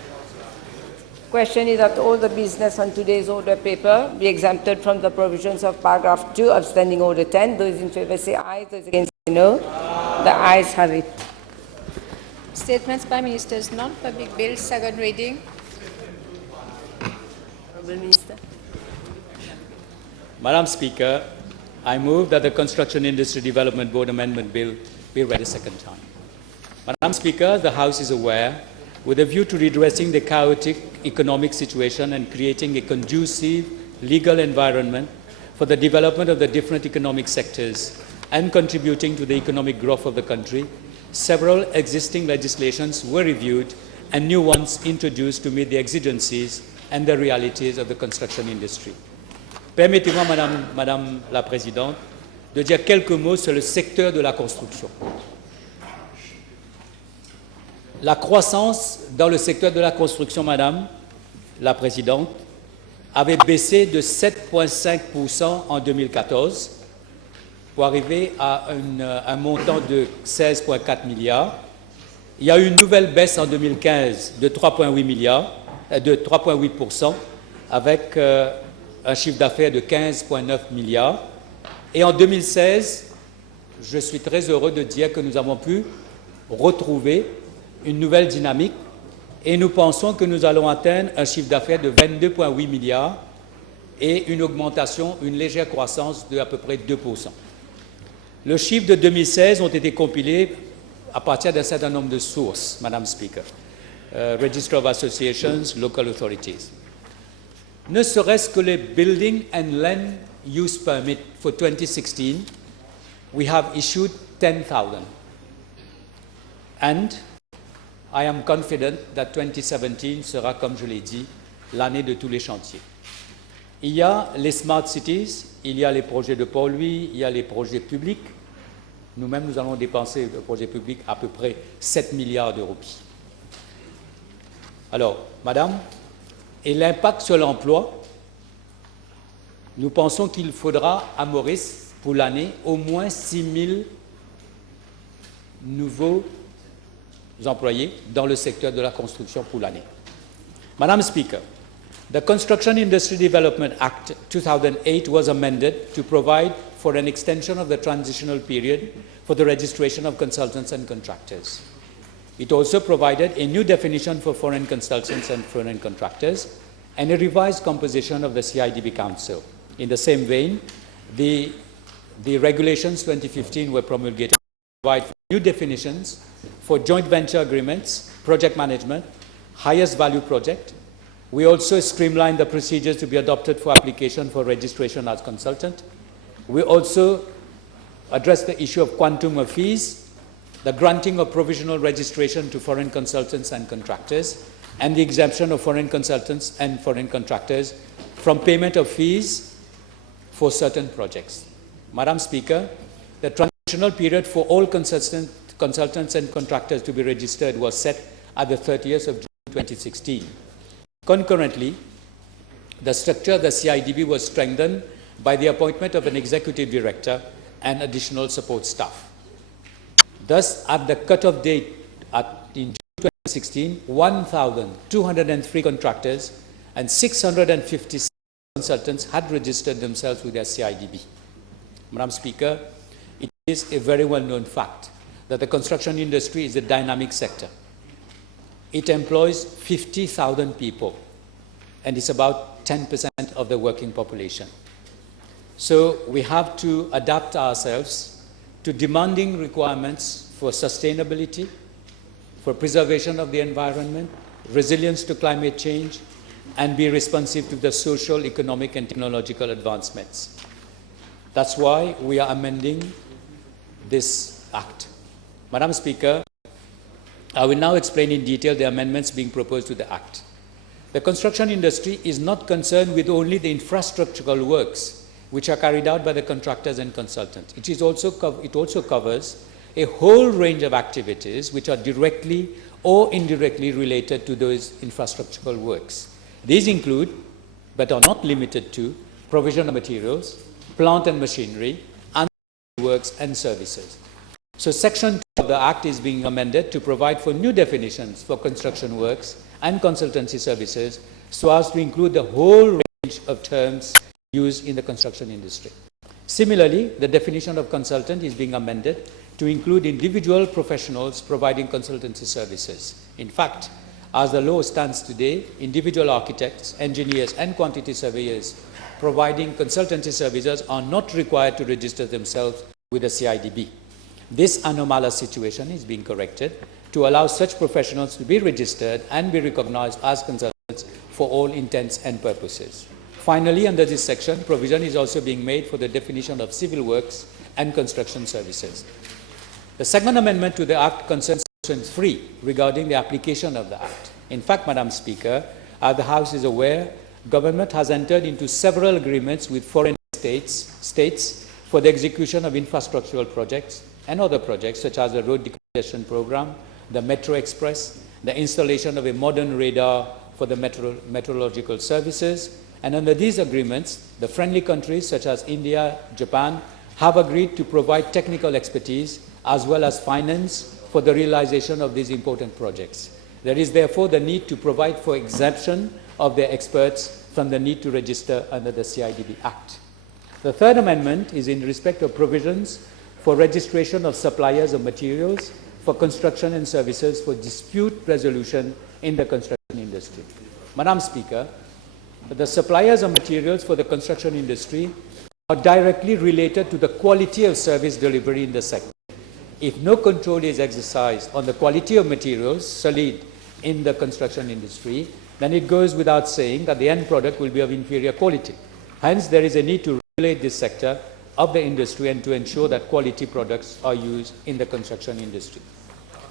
Question is that all the business on today's order paper be exempted from the provisions of paragraph 2 of Standing Order 10. Those in favour say aye, those against say no. The ayes have it. Statements by Ministers, non-public bills, second reading. Honourable Minister. Madam Speaker, I move that the Construction Industry Development Board Amendment Bill be read a second time. Madam Speaker, the House is aware, with a view to redressing the chaotic economic situation and creating a conducive legal environment for the development of the different economic sectors and contributing to the economic growth of the country, several existing legislations were reviewed and new ones introduced to meet the exigencies and the realities of the construction industry. Permettez-moi, Madame la Présidente, de dire quelques mots sur le secteur de la construction. La croissance dans le secteur de la construction, Madame la Présidente, avait baissé de 7,5% en 2014 pour arriver à un montant de 16,4 milliards. Il y a eu une nouvelle baisse en 2015 de 3,8% avec un chiffre d'affaires de 15,9 milliards. Et en 2016, je suis très heureux de dire que nous avons pu retrouver une nouvelle dynamique et nous pensons que nous allons atteindre un chiffre d'affaires de 22,8 milliards et une augmentation, une légère croissance de à peu près 2%. Le chiffre de 2016 ont été compilés à partir d'un certain nombre de sources, Madame Speaker. Register of Associations, Local Authorities. Ne serait-ce que les Building and Land Use Permit for 2016, we have issued 10,000. And I am confident that 2017 sera, comme je l'ai dit, l'année de tous les chantiers. Il y a les Smart Cities, il y a les projets de Port-Louis, il y a les projets publics. Nous-mêmes, nous allons dépenser le projet public à peu près 7 milliards d'euros. Alors, Madame, et l'impact sur l'emploi, nous pensons qu'il faudra à Maurice, pour l'année, au moins 6 000 nouveaux employés dans le secteur de la construction pour l'année. Madam Speaker, the Construction Industry Development Act 2008 was amended to provide for an extension of the transitional period for the registration of consultants and contractors. It also provided a new definition for foreign consultants and foreign contractors and a revised composition of the CIDB Council. In the same vein, the regulations 2015 were promulgated to provide new definitions for joint venture agreements, project management, highest value project. We also streamlined the procedures to be adopted for application for registration as consultant. We also addressed the issue of quantum of fees, the granting of provisional registration to foreign consultants and contractors, and the exemption of foreign consultants and foreign contractors from payment of fees for certain projects. Madam Speaker, the transitional period for all consultants and contractors to be registered was set at the 30th of June 2016. Concurrently, the structure of the CIDB was strengthened by the appointment of an executive director and additional support staff. Thus, at the cutoff date in June 2016, 1,203 contractors and 656 consultants had registered themselves with their CIDB. Madam Speaker, it is a very well-known fact that the construction industry is a dynamic sector. It employs 50,000 people, and it's about 10% of the working population. So we have to adapt ourselves to demanding requirements for sustainability, for preservation of the environment, resilience to climate change, and be responsive to the social, economic, and technological advancements. That's why we are amending this Act. Madam Speaker, I will now explain in detail the amendments being proposed to the Act. The construction industry is not concerned with only the infrastructural works which are carried out by the contractors and consultants. It also covers a whole range of activities which are directly or indirectly related to those infrastructural works. These include, but are not limited to, provision of materials, plant and machinery, and works and services. So Section 2 of the Act is being amended to provide for new definitions for construction works and consultancy services so as to include the whole range of terms used in the construction industry. Similarly, the definition of consultant is being amended to include individual professionals providing consultancy services. In fact, as the law stands today, individual architects, engineers, and quantity surveyors providing consultancy services are not required to register themselves with the CIDB. This anomalous situation is being corrected to allow such professionals to be registered and be recognized as consultants for all intents and purposes. Finally, under this section, provision is also being made for the definition of civil works and construction services. The second amendment to the Act concerns Section 3 regarding the application of the Act. In fact, Madam Speaker, as the House is aware, government has entered into several agreements with foreign states for the execution of infrastructural projects and other projects such as the road decongestion program, the Metro Express, the installation of a modern radar for the meteorological services. And under these agreements, the friendly countries such as India, Japan, have agreed to provide technical expertise as well as finance for the realization of these important projects. There is therefore the need to provide for exemption of their experts from the need to register under the CIDB Act. The third amendment is in respect of provisions for registration of suppliers of materials for construction and services for dispute resolution in the construction industry. Madam Speaker, the suppliers of materials for the construction industry are directly related to the quality of service delivery in the sector. If no control is exercised on the quality of materials solid in the construction industry, then it goes without saying that the end product will be of inferior quality. Hence, there is a need to regulate this sector of the industry and to ensure that quality products are used in the construction industry.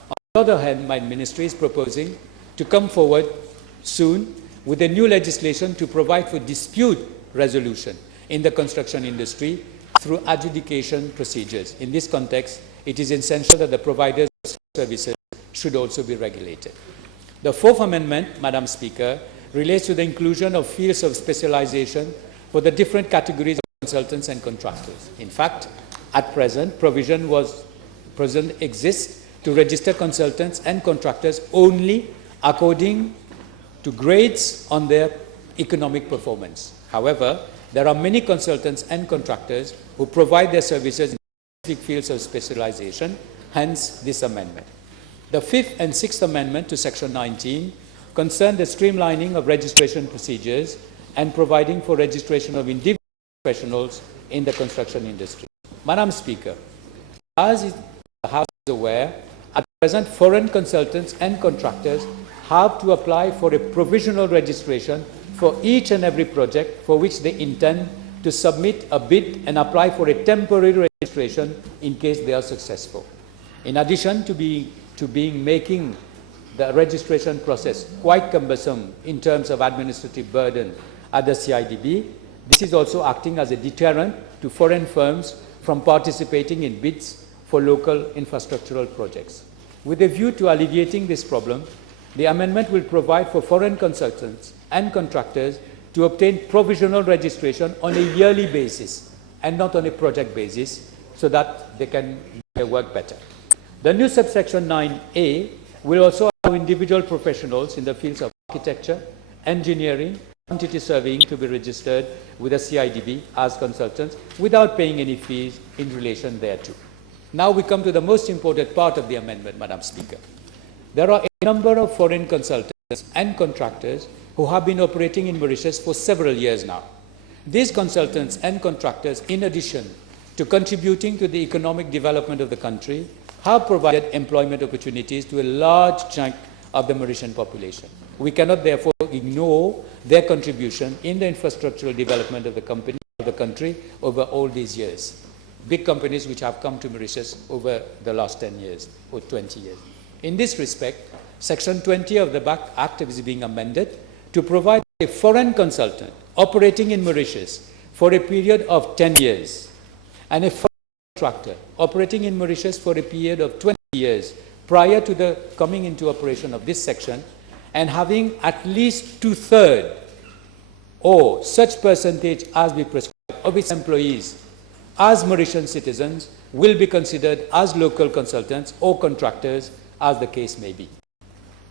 On the other hand, my ministry is proposing to come forward soon with a new legislation to provide for dispute resolution in the construction industry through adjudication procedures. In this context, it is essential that the providers of services should also be regulated. The fourth amendment, Madam Speaker, relates to the inclusion of fields of specialization for the different categories of consultants and contractors. In fact, at present, provision exists to register consultants and contractors only according to grades on their economic performance. However, there are many consultants and contractors who provide their services in specific fields of specialization, hence this amendment. The fifth and sixth amendment to Section 19 concern the streamlining of registration procedures and providing for registration of individual professionals in the construction industry. Madam Speaker, as the House is aware, at present foreign consultants and contractors have to apply for a provisional registration for each and every project for which they intend to submit a bid and apply for a temporary registration in case they are successful. In addition to making the registration process quite cumbersome in terms of administrative burden at the CIDB, this is also acting as a deterrent to foreign firms from participating in bids for local infrastructural projects. With a view to alleviating this problem, the amendment will provide for foreign consultants and contractors to obtain provisional registration on a yearly basis and not on a project basis, so that they can do their work better. The new subsection 9A will also allow individual professionals in the fields of architecture, engineering, quantity surveying to be registered with the CIDB as consultants without paying any fees in relation thereto. Now we come to the most important part of the amendment, Madam Speaker. There are a number of foreign consultants and contractors who have been operating in Mauritius for several years now. These consultants and contractors, in addition to contributing to the economic development of the country, have provided employment opportunities to a large chunk of the Mauritian population. We cannot therefore ignore their contribution in the infrastructural development of the country over all these years. Big companies which have come to Mauritius over the last 10 years or 20 years. In this respect, Section 20 of the BAC Act is being amended to provide a foreign consultant operating in Mauritius for a period of 10 years and a foreign contractor operating in Mauritius for a period of 20 years prior to the coming into operation of this section, and having at least 2/3 or such percentage as be prescribed of its employees as Mauritian citizens will be considered as local consultants or contractors, as the case may be.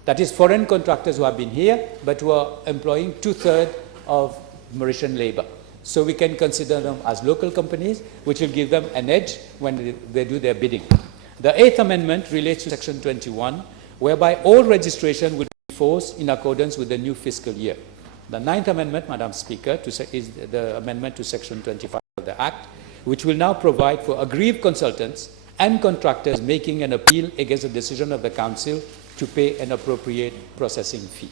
That is, foreign contractors who have been here but who are employing 2/3 of Mauritian labor. So we can consider them as local companies, which will give them an edge when they do their bidding. The 8th amendment relates to Section 21, whereby all registration will be enforced in accordance with the new fiscal year. The 9th amendment, Madam Speaker, is the amendment to Section 25 of the Act, which will now provide for aggrieved consultants and contractors making an appeal against a decision of the Council to pay an appropriate processing fee.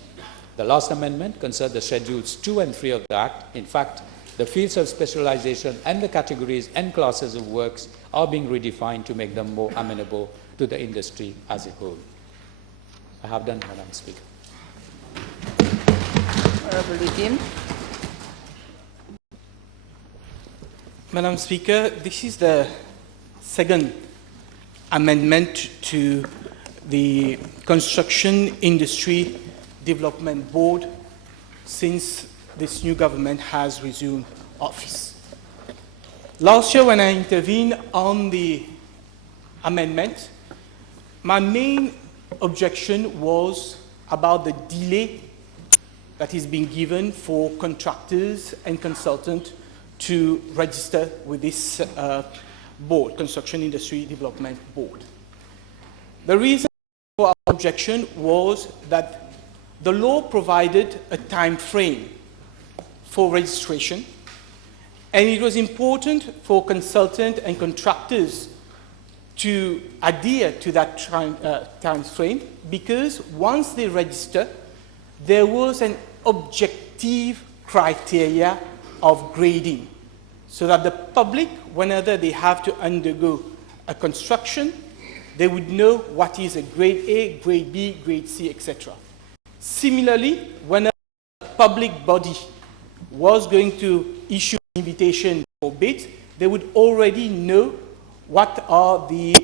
The last amendment concerns the Schedules 2 and 3 of the Act. In fact, the fields of specialization and the categories and classes of works are being redefined to make them more amenable to the industry as a whole. I have done, Madam Speaker. Honorable Lithium. Madam Speaker, this is the second amendment to the Construction Industry Development Board since this new government has resumed office. Last year when I intervened on the amendment, my main objection was about the delay that is being given for contractors and consultants to register with this board, Construction Industry Development Board. The reason for our objection was that the law provided a time frame for registration, and it was important for consultants and contractors to adhere to that time frame, because once they register, there was an objective criteria of grading, so that the public, whenever they have to undergo a construction, they would know what is a grade A, grade B, grade C, etc. Similarly, when a public body was going to issue an invitation for bids, they would already know what are the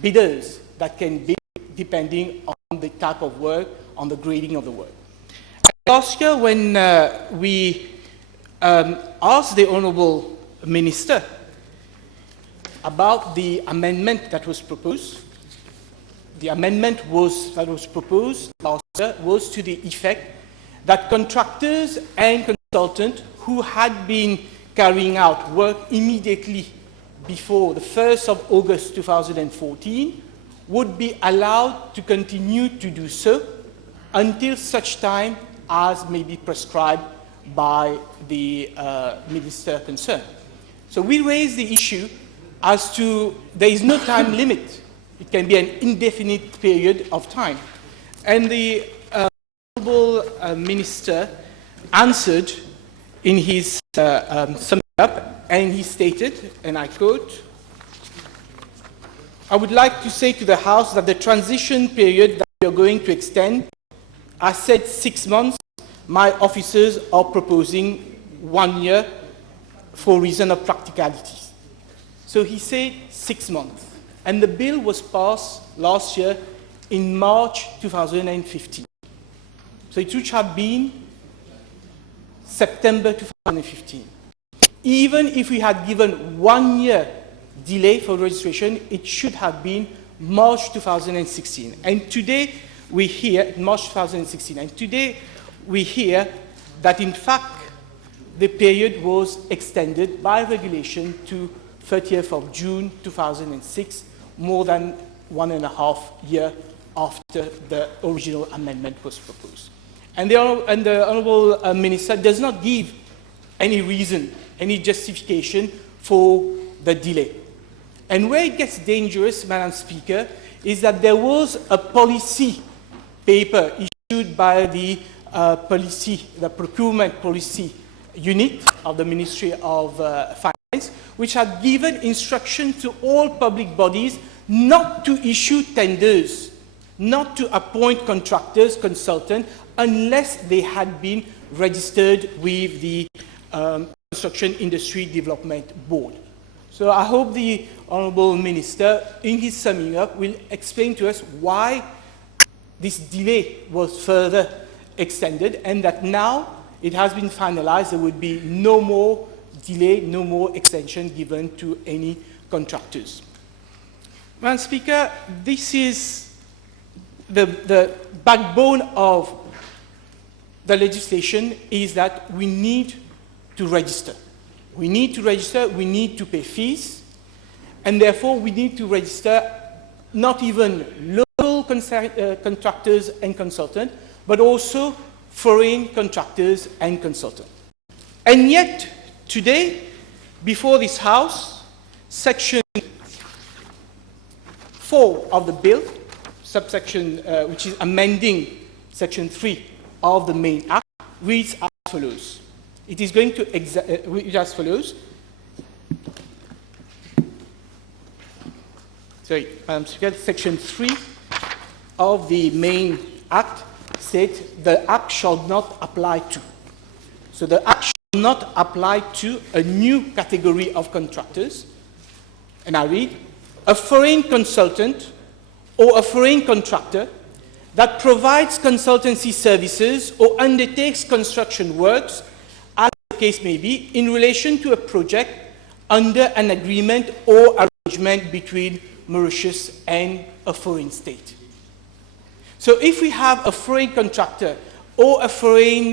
bidders that can bid depending on the type of work, on the grading of the work. Last year, when we asked the Honourable Minister about the amendment that was proposed, the amendment that was proposed last year was to the effect that contractors and consultants who had been carrying out work immediately before the 1st of August 2014 would be allowed to continue to do so until such time as may be prescribed by the minister concerned. So we raised the issue as to there is no time limit. It can be an indefinite period of time. And the Honourable Minister answered in his summing up, and he stated, and I quote, "I would like to say to the House that the transition period that we are going to extend, I said 6 months, my officers are proposing 1 year for reason of practicalities." So he said 6 months. And the bill was passed last year in March 2015. So it should have been September 2015. Even if we had given 1 year delay for registration, it should have been March 2016. And today we hear, March 2016, and today we hear that in fact the period was extended by regulation to 30th of June 2006, more than 1.5 years after the original amendment was proposed. And the Honourable Minister does not give any reason, any justification for the delay. And where it gets dangerous, Madam Speaker, is that there was a policy paper issued by the procurement policy unit of the Ministry of Finance, which had given instruction to all public bodies not to issue tenders, not to appoint contractors, consultants, unless they had been registered with the Construction Industry Development Board. So I hope the Honourable Minister, in his summing up, will explain to us why this delay was further extended, and that now it has been finalized, there would be no more delay, no more extension given to any contractors. Madam Speaker, this is the backbone of the legislation, is that we need to register. We need to register, we need to pay fees, and therefore we need to register not even local contractors and consultants, but also foreign contractors and consultants. And yet, today, before this House, Section 4 of the bill, subsection which is amending Section 3 of the main Act, reads as follows. It is going to read as follows. Sorry, Madam Speaker, Section 3 of the main Act states the Act shall not apply to. So the Act shall not apply to a new category of contractors. And I read, a foreign consultant or a foreign contractor that provides consultancy services or undertakes construction works, as the case may be, in relation to a project under an agreement or arrangement between Mauritius and a foreign state. So if we have a foreign contractor or a foreign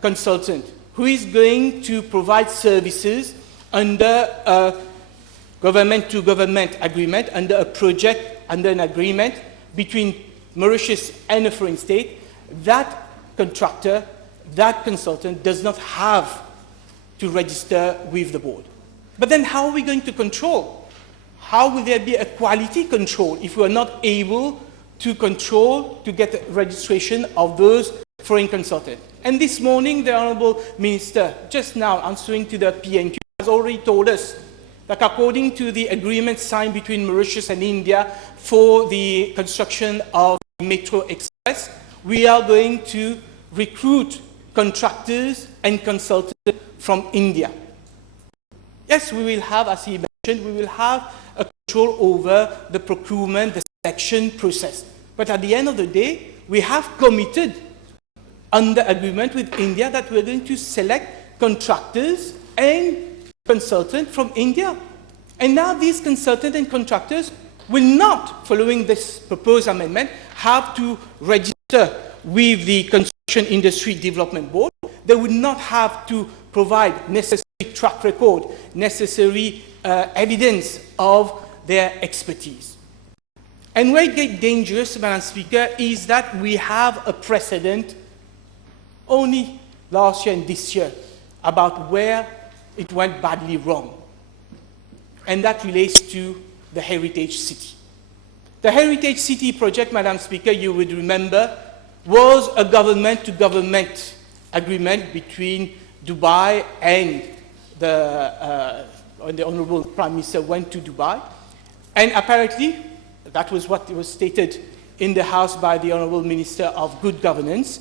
consultant who is going to provide services under a government-to-government agreement, under a project, under an agreement between Mauritius and a foreign state, that contractor, that consultant does not have to register with the board. But then how are we going to control? How will there be a quality control if we are not able to control, to get registration of those foreign consultants? And this morning, the Honourable Minister, just now answering to the PNQ, has already told us that according to the agreement signed between Mauritius and India for the construction of Metro Express, we are going to recruit contractors and consultants from India. Yes, we will have, as he mentioned, we will have a control over the procurement, the selection process. But at the end of the day, we have committed under agreement with India that we're going to select contractors and consultants from India. And now these consultants and contractors will not, following this proposed amendment, have to register with the Construction Industry Development Board. They would not have to provide necessary track record, necessary evidence of their expertise. And where it gets dangerous, Madam Speaker, is that we have a precedent only last year and this year about where it went badly wrong. And that relates to the Heritage City. The Heritage City project, Madam Speaker, you would remember, was a government-to-government agreement between Dubai and when the Honorable Prime Minister went to Dubai. And apparently, that was what was stated in the House by the Honorable Minister of Good Governance.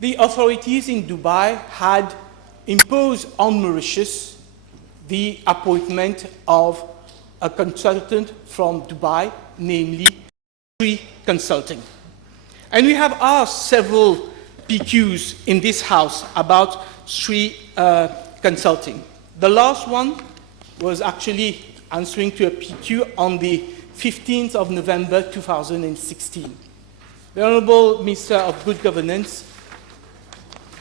The authorities in Dubai had imposed on Mauritius the appointment of a consultant from Dubai, namely Sri Consulting. And we have asked several PQs in this House about Sri Consulting. The last one was actually answering to a PQ on the 15th of November 2016. The Honourable Minister of Good Governance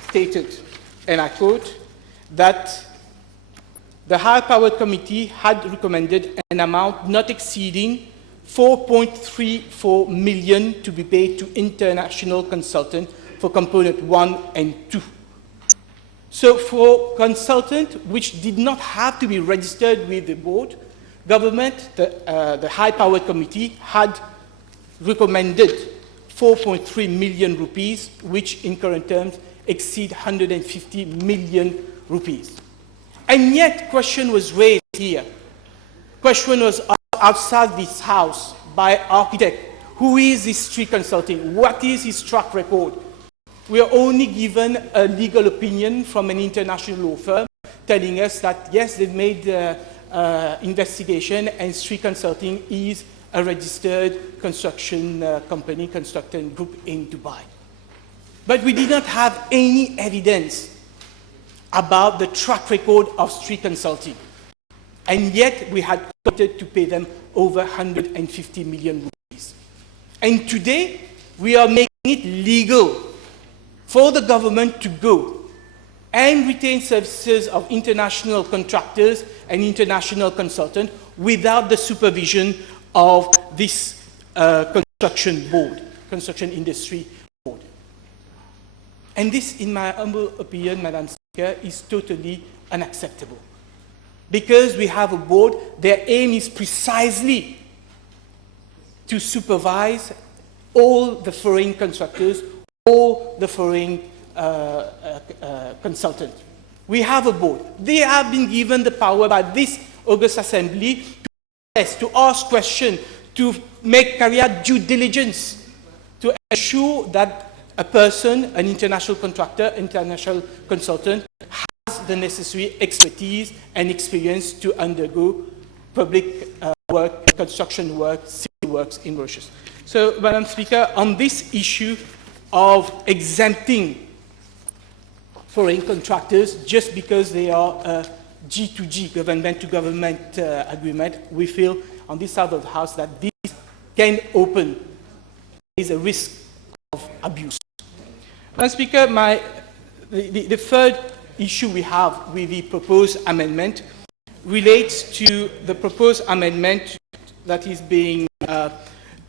stated, and I quote, that the high-powered committee had recommended an amount not exceeding 4.34 million to be paid to international consultant for component 1 and 2. So for consultant which did not have to be registered with the board, government, the high-powered committee had recommended 4.3 million rupees, which in current terms exceed 150 million rupees. And yet, question was raised here. Question was asked outside this house by architect. Who is this Sri Consulting? What is his track record? We are only given a legal opinion from an international law firm telling us that, yes, they've made investigation and Sri Consulting is a registered construction company, construction group in Dubai. But we did not have any evidence about the track record of Sri Consulting. And yet we had committed to pay them over 150 million rupees. And today we are making it legal for the government to go and retain services of international contractors and international consultants without the supervision of this construction board, construction industry board. And this, in my humble opinion, Madam Speaker, is totally unacceptable. Because we have a board, their aim is precisely to supervise all the foreign contractors, all the foreign consultants. We have a board. They have been given the power by this August Assembly to ask questions, to carry out due diligence, to ensure that a person, an international contractor, international consultant, has the necessary expertise and experience to undergo public work, construction work, civil works in Mauritius. So, Madam Speaker, on this issue of exempting foreign contractors just because they are a G2G, government-to-government agreement, we feel on this side of the House that this can open, there is a risk of abuse. Madam Speaker, the third issue we have with the proposed amendment relates to the proposed amendment that is being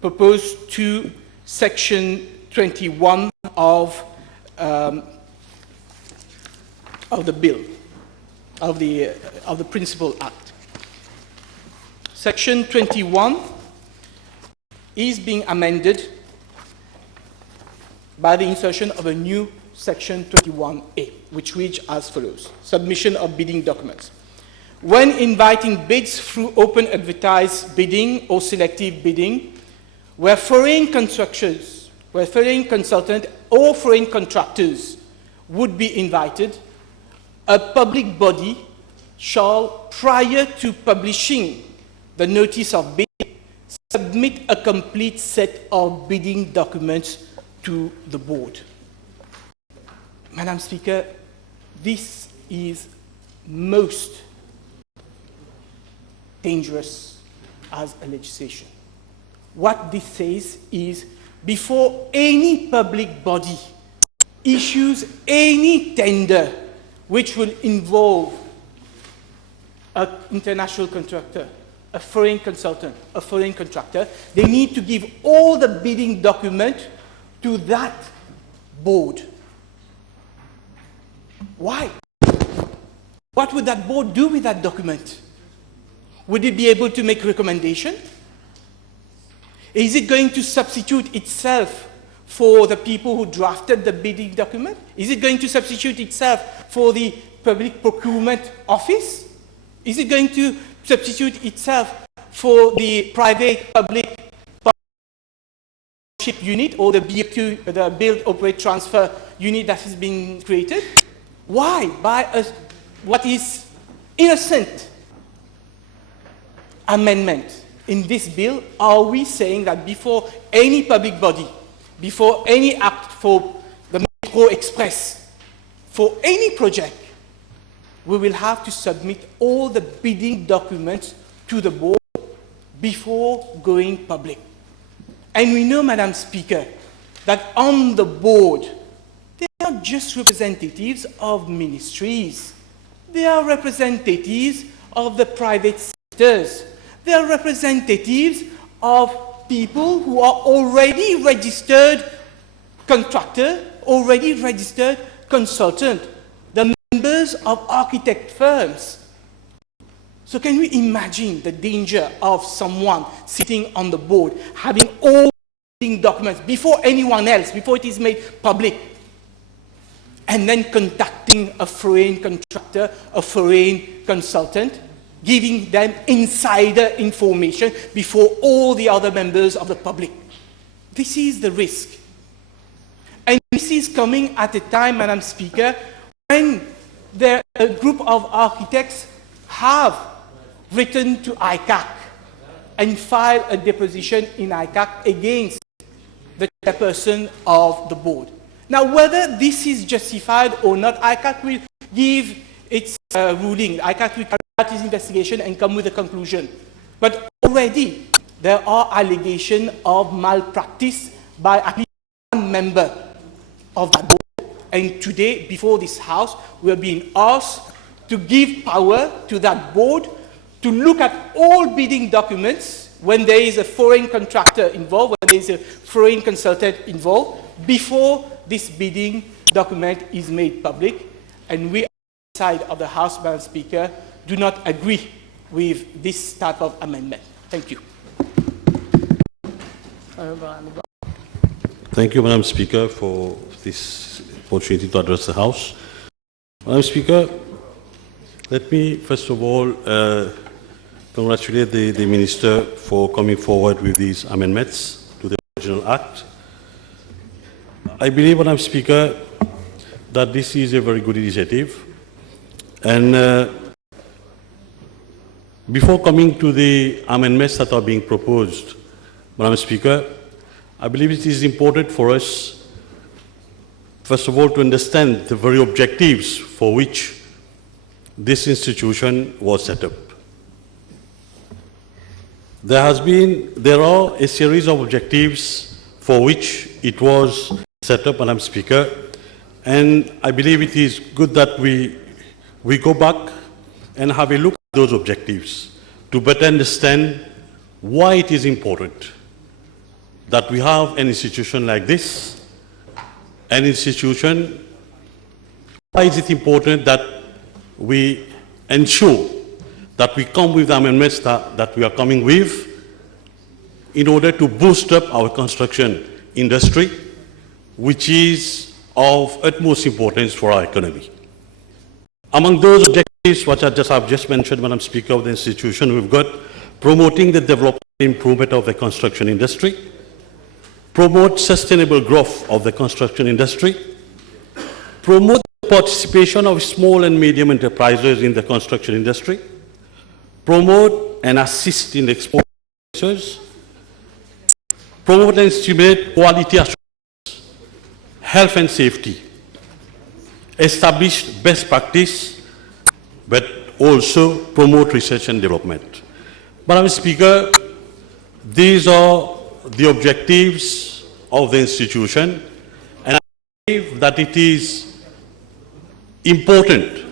proposed to Section 21 of the bill, of the Principal Act. Section 21 is being amended by the insertion of a new Section 21A, which reads as follows: submission of bidding documents. When inviting bids through open advertised bidding or selective bidding, where foreign constructors, where foreign consultants or foreign contractors would be invited, a public body shall, prior to publishing the notice of bidding, submit a complete set of bidding documents to the board. Madam Speaker, this is most dangerous as a legislation. What this says is, before any public body issues any tender which will involve an international contractor, a foreign consultant, a foreign contractor, they need to give all the bidding document to that board. Why? What would that board do with that document? Would it be able to make recommendation? Is it going to substitute itself for the people who drafted the bidding document? Is it going to substitute itself for the public procurement office? Is it going to substitute itself for the private public partnership unit or the BOQ, the Build, Operate, Transfer unit that has been created? Why? By what is innocent amendment in this bill, are we saying that before any public body, before any act for the Metro Express, for any project, we will have to submit all the bidding documents to the board before going public? And we know, Madam Speaker, that on the board, they are not just representatives of ministries. They are representatives of the private sectors. They are representatives of people who are already registered contractor, already registered consultant, the members of architect firms. So can we imagine the danger of someone sitting on the board, having all the documents before anyone else, before it is made public, and then contacting a foreign contractor, a foreign consultant, giving them insider information before all the other members of the public? This is the risk. And this is coming at a time, Madam Speaker, when a group of architects have written to ICAC and filed a deposition in ICAC against the chairperson of the board. Now, whether this is justified or not, ICAC will give its ruling. ICAC will carry out its investigation and come with a conclusion. But already there are allegations of malpractice by at least one member of that board. And today, before this House, we are being asked to give power to that board to look at all bidding documents when there is a foreign contractor involved, when there is a foreign consultant involved, before this bidding document is made public. And we, on the side of the House, Madam Speaker, do not agree with this type of amendment. Thank you. Thank you, Madam Speaker, for this opportunity to address the House. Madam Speaker, let me first of all congratulate the Minister for coming forward with these amendments to the original Act. I believe, Madam Speaker, that this is a very good initiative. And before coming to the amendments that are being proposed, Madam Speaker, I believe it is important for us, first of all, to understand the very objectives for which this institution was set up. There are a series of objectives for which it was set up, Madam Speaker, and I believe it is good that we go back and have a look at those objectives to better understand why it is important that we have an institution like this, an institution. Why is it important that we ensure that we come with the amendments that we are coming with in order to boost up our construction industry, which is of utmost importance for our economy. Among those objectives, which I've just mentioned, Madam Speaker, of the institution, we've got promoting the development and improvement of the construction industry, promote sustainable growth of the construction industry, promote the participation of small and medium enterprises in the construction industry, promote and assist in the export services, promote and stimulate quality assurance, health and safety, establish best practice, but also promote research and development. Madam Speaker, these are the objectives of the institution, and I believe that it is important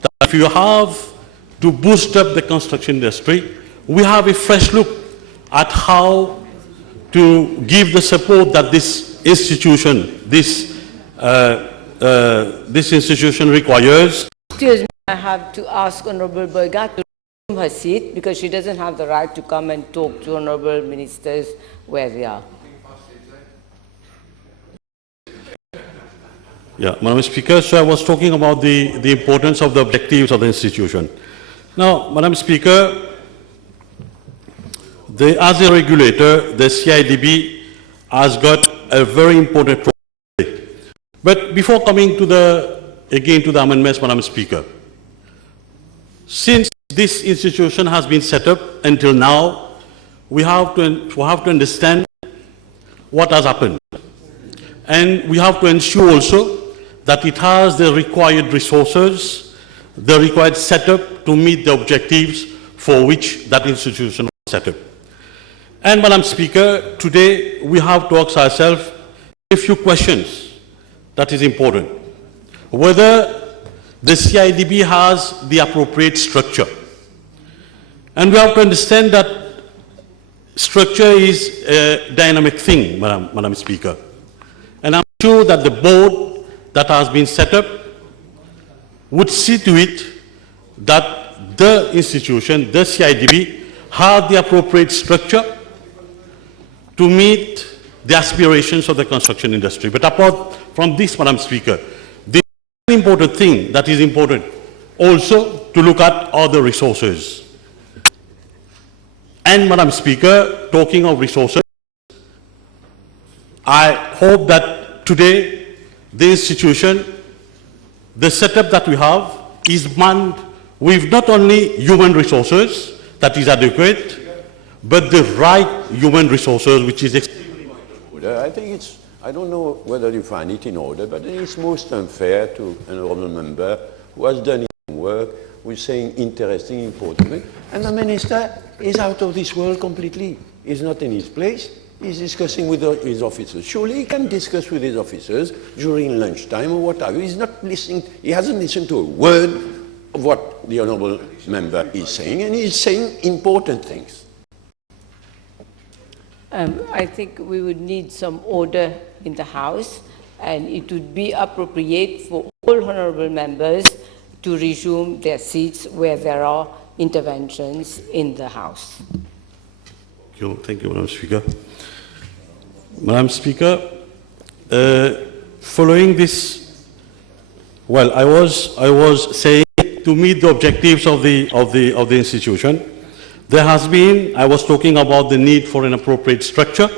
that if you have to boost up the construction industry, we have a fresh look at how to give the support that this institution, this institution requires. Excuse me, I have to ask Honorable Berga to resume her seat because she doesn't have the right to come and talk to honorable ministers where they are. Yeah, Madam Speaker, so I was talking about the importance of the objectives of the institution. Now, Madam Speaker, as a regulator, the CIDB has got a very important role to play. But before coming to the amendments, Madam Speaker, since this institution has been set up until now, we have to understand what has happened. And we have to ensure also that it has the required resources, the required setup to meet the objectives for which that institution was set up. And Madam Speaker, today we have to ask ourselves a few questions that is important. Whether the CIDB has the appropriate structure. And we have to understand that structure is a dynamic thing, Madam Speaker. And I'm sure that the board that has been set up would see to it that the institution, the CIDB, has the appropriate structure to meet the aspirations of the construction industry. But apart from this, Madam Speaker, the important thing that is important also to look at other resources. And Madam Speaker, talking of resources, I hope that today the institution, the setup that we have is manned with not only human resources that is adequate, but the right human resources, which is extremely important. I think it's, I don't know whether you find it in order, but it's most unfair to an honourable member who has done his work, who is saying interesting, important, and the minister is out of this world completely. He's not in his place. He's discussing with his officers. Surely he can discuss with his officers during lunchtime or whatever. He's not listening. He hasn't listened to a word of what the honourable member is saying, and he's saying important things. I think we would need some order in the House, and it would be appropriate for all honourable members to resume their seats where there are interventions in the House. Thank you, Madam Speaker. Madam Speaker, following this, well, I was saying to meet the objectives of the institution, there has been, I was talking about the need for an appropriate structure,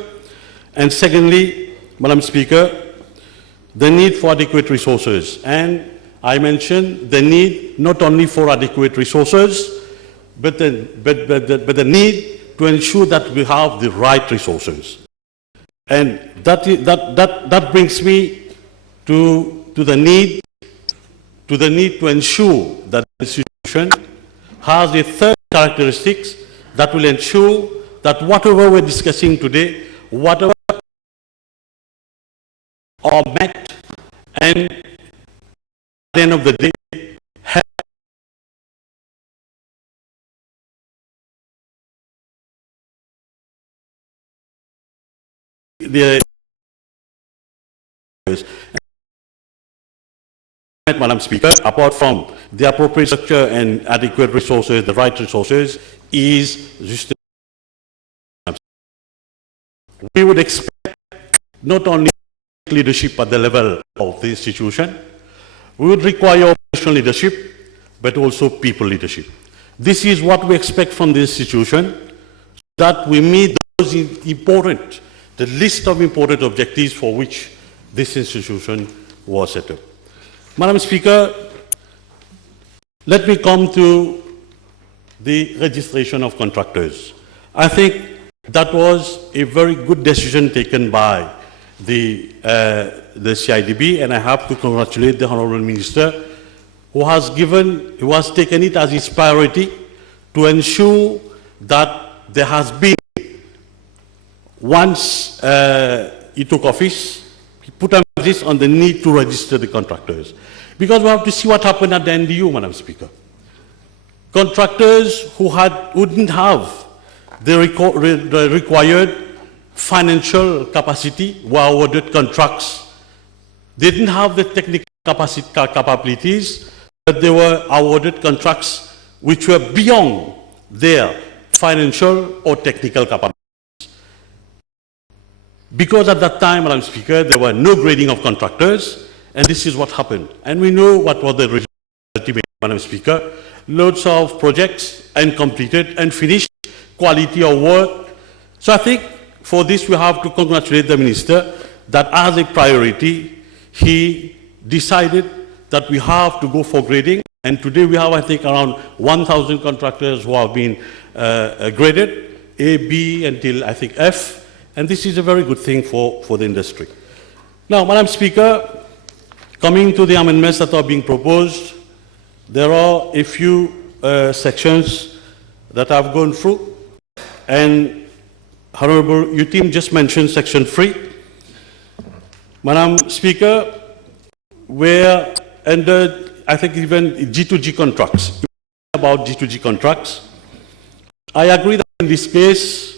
and secondly, Madam Speaker, the need for adequate resources. And I mentioned the need not only for adequate resources, but the need to ensure that we have the right resources. And that brings me to the need to ensure that the institution has a third characteristics that will ensure that whatever we're discussing today, whatever are met, and at the end of the day, Madam Speaker, apart from the appropriate structure and adequate resources, the right resources, is just we would expect not only leadership at the level of the institution, we would require operational leadership, but also people leadership. This is what we expect from the institution, that we meet those important, the list of important objectives for which this institution was set up. Madam Speaker, let me come to the registration of contractors. I think that was a very good decision taken by the CIDB, and I have to congratulate the Honourable Minister who has taken it as his priority to ensure that there has been, once he took office, he put emphasis on the need to register the contractors. Because we have to see what happened at the NDU, Madam Speaker. Contractors who didn't have the required financial capacity, were awarded contracts. They didn't have the technical capabilities, but they were awarded contracts which were beyond their financial or technical capabilities. Because at that time, Madam Speaker, there were no grading of contractors, and this is what happened. And we know what was the result, ultimately, Madam Speaker. Loads of projects uncompleted and finished, quality of work. So I think for this we have to congratulate the Minister that as a priority, he decided that we have to go for grading. And today we have, I think, around 1,000 contractors who have been graded, A, B, until I think F. And this is a very good thing for the industry. Now, Madam Speaker, coming to the amendments that are being proposed, there are a few sections that I've gone through. And Honorable Utim just mentioned Section 3. Madam Speaker, where under, I think, even G2G contracts, about G2G contracts, I agree that in this case,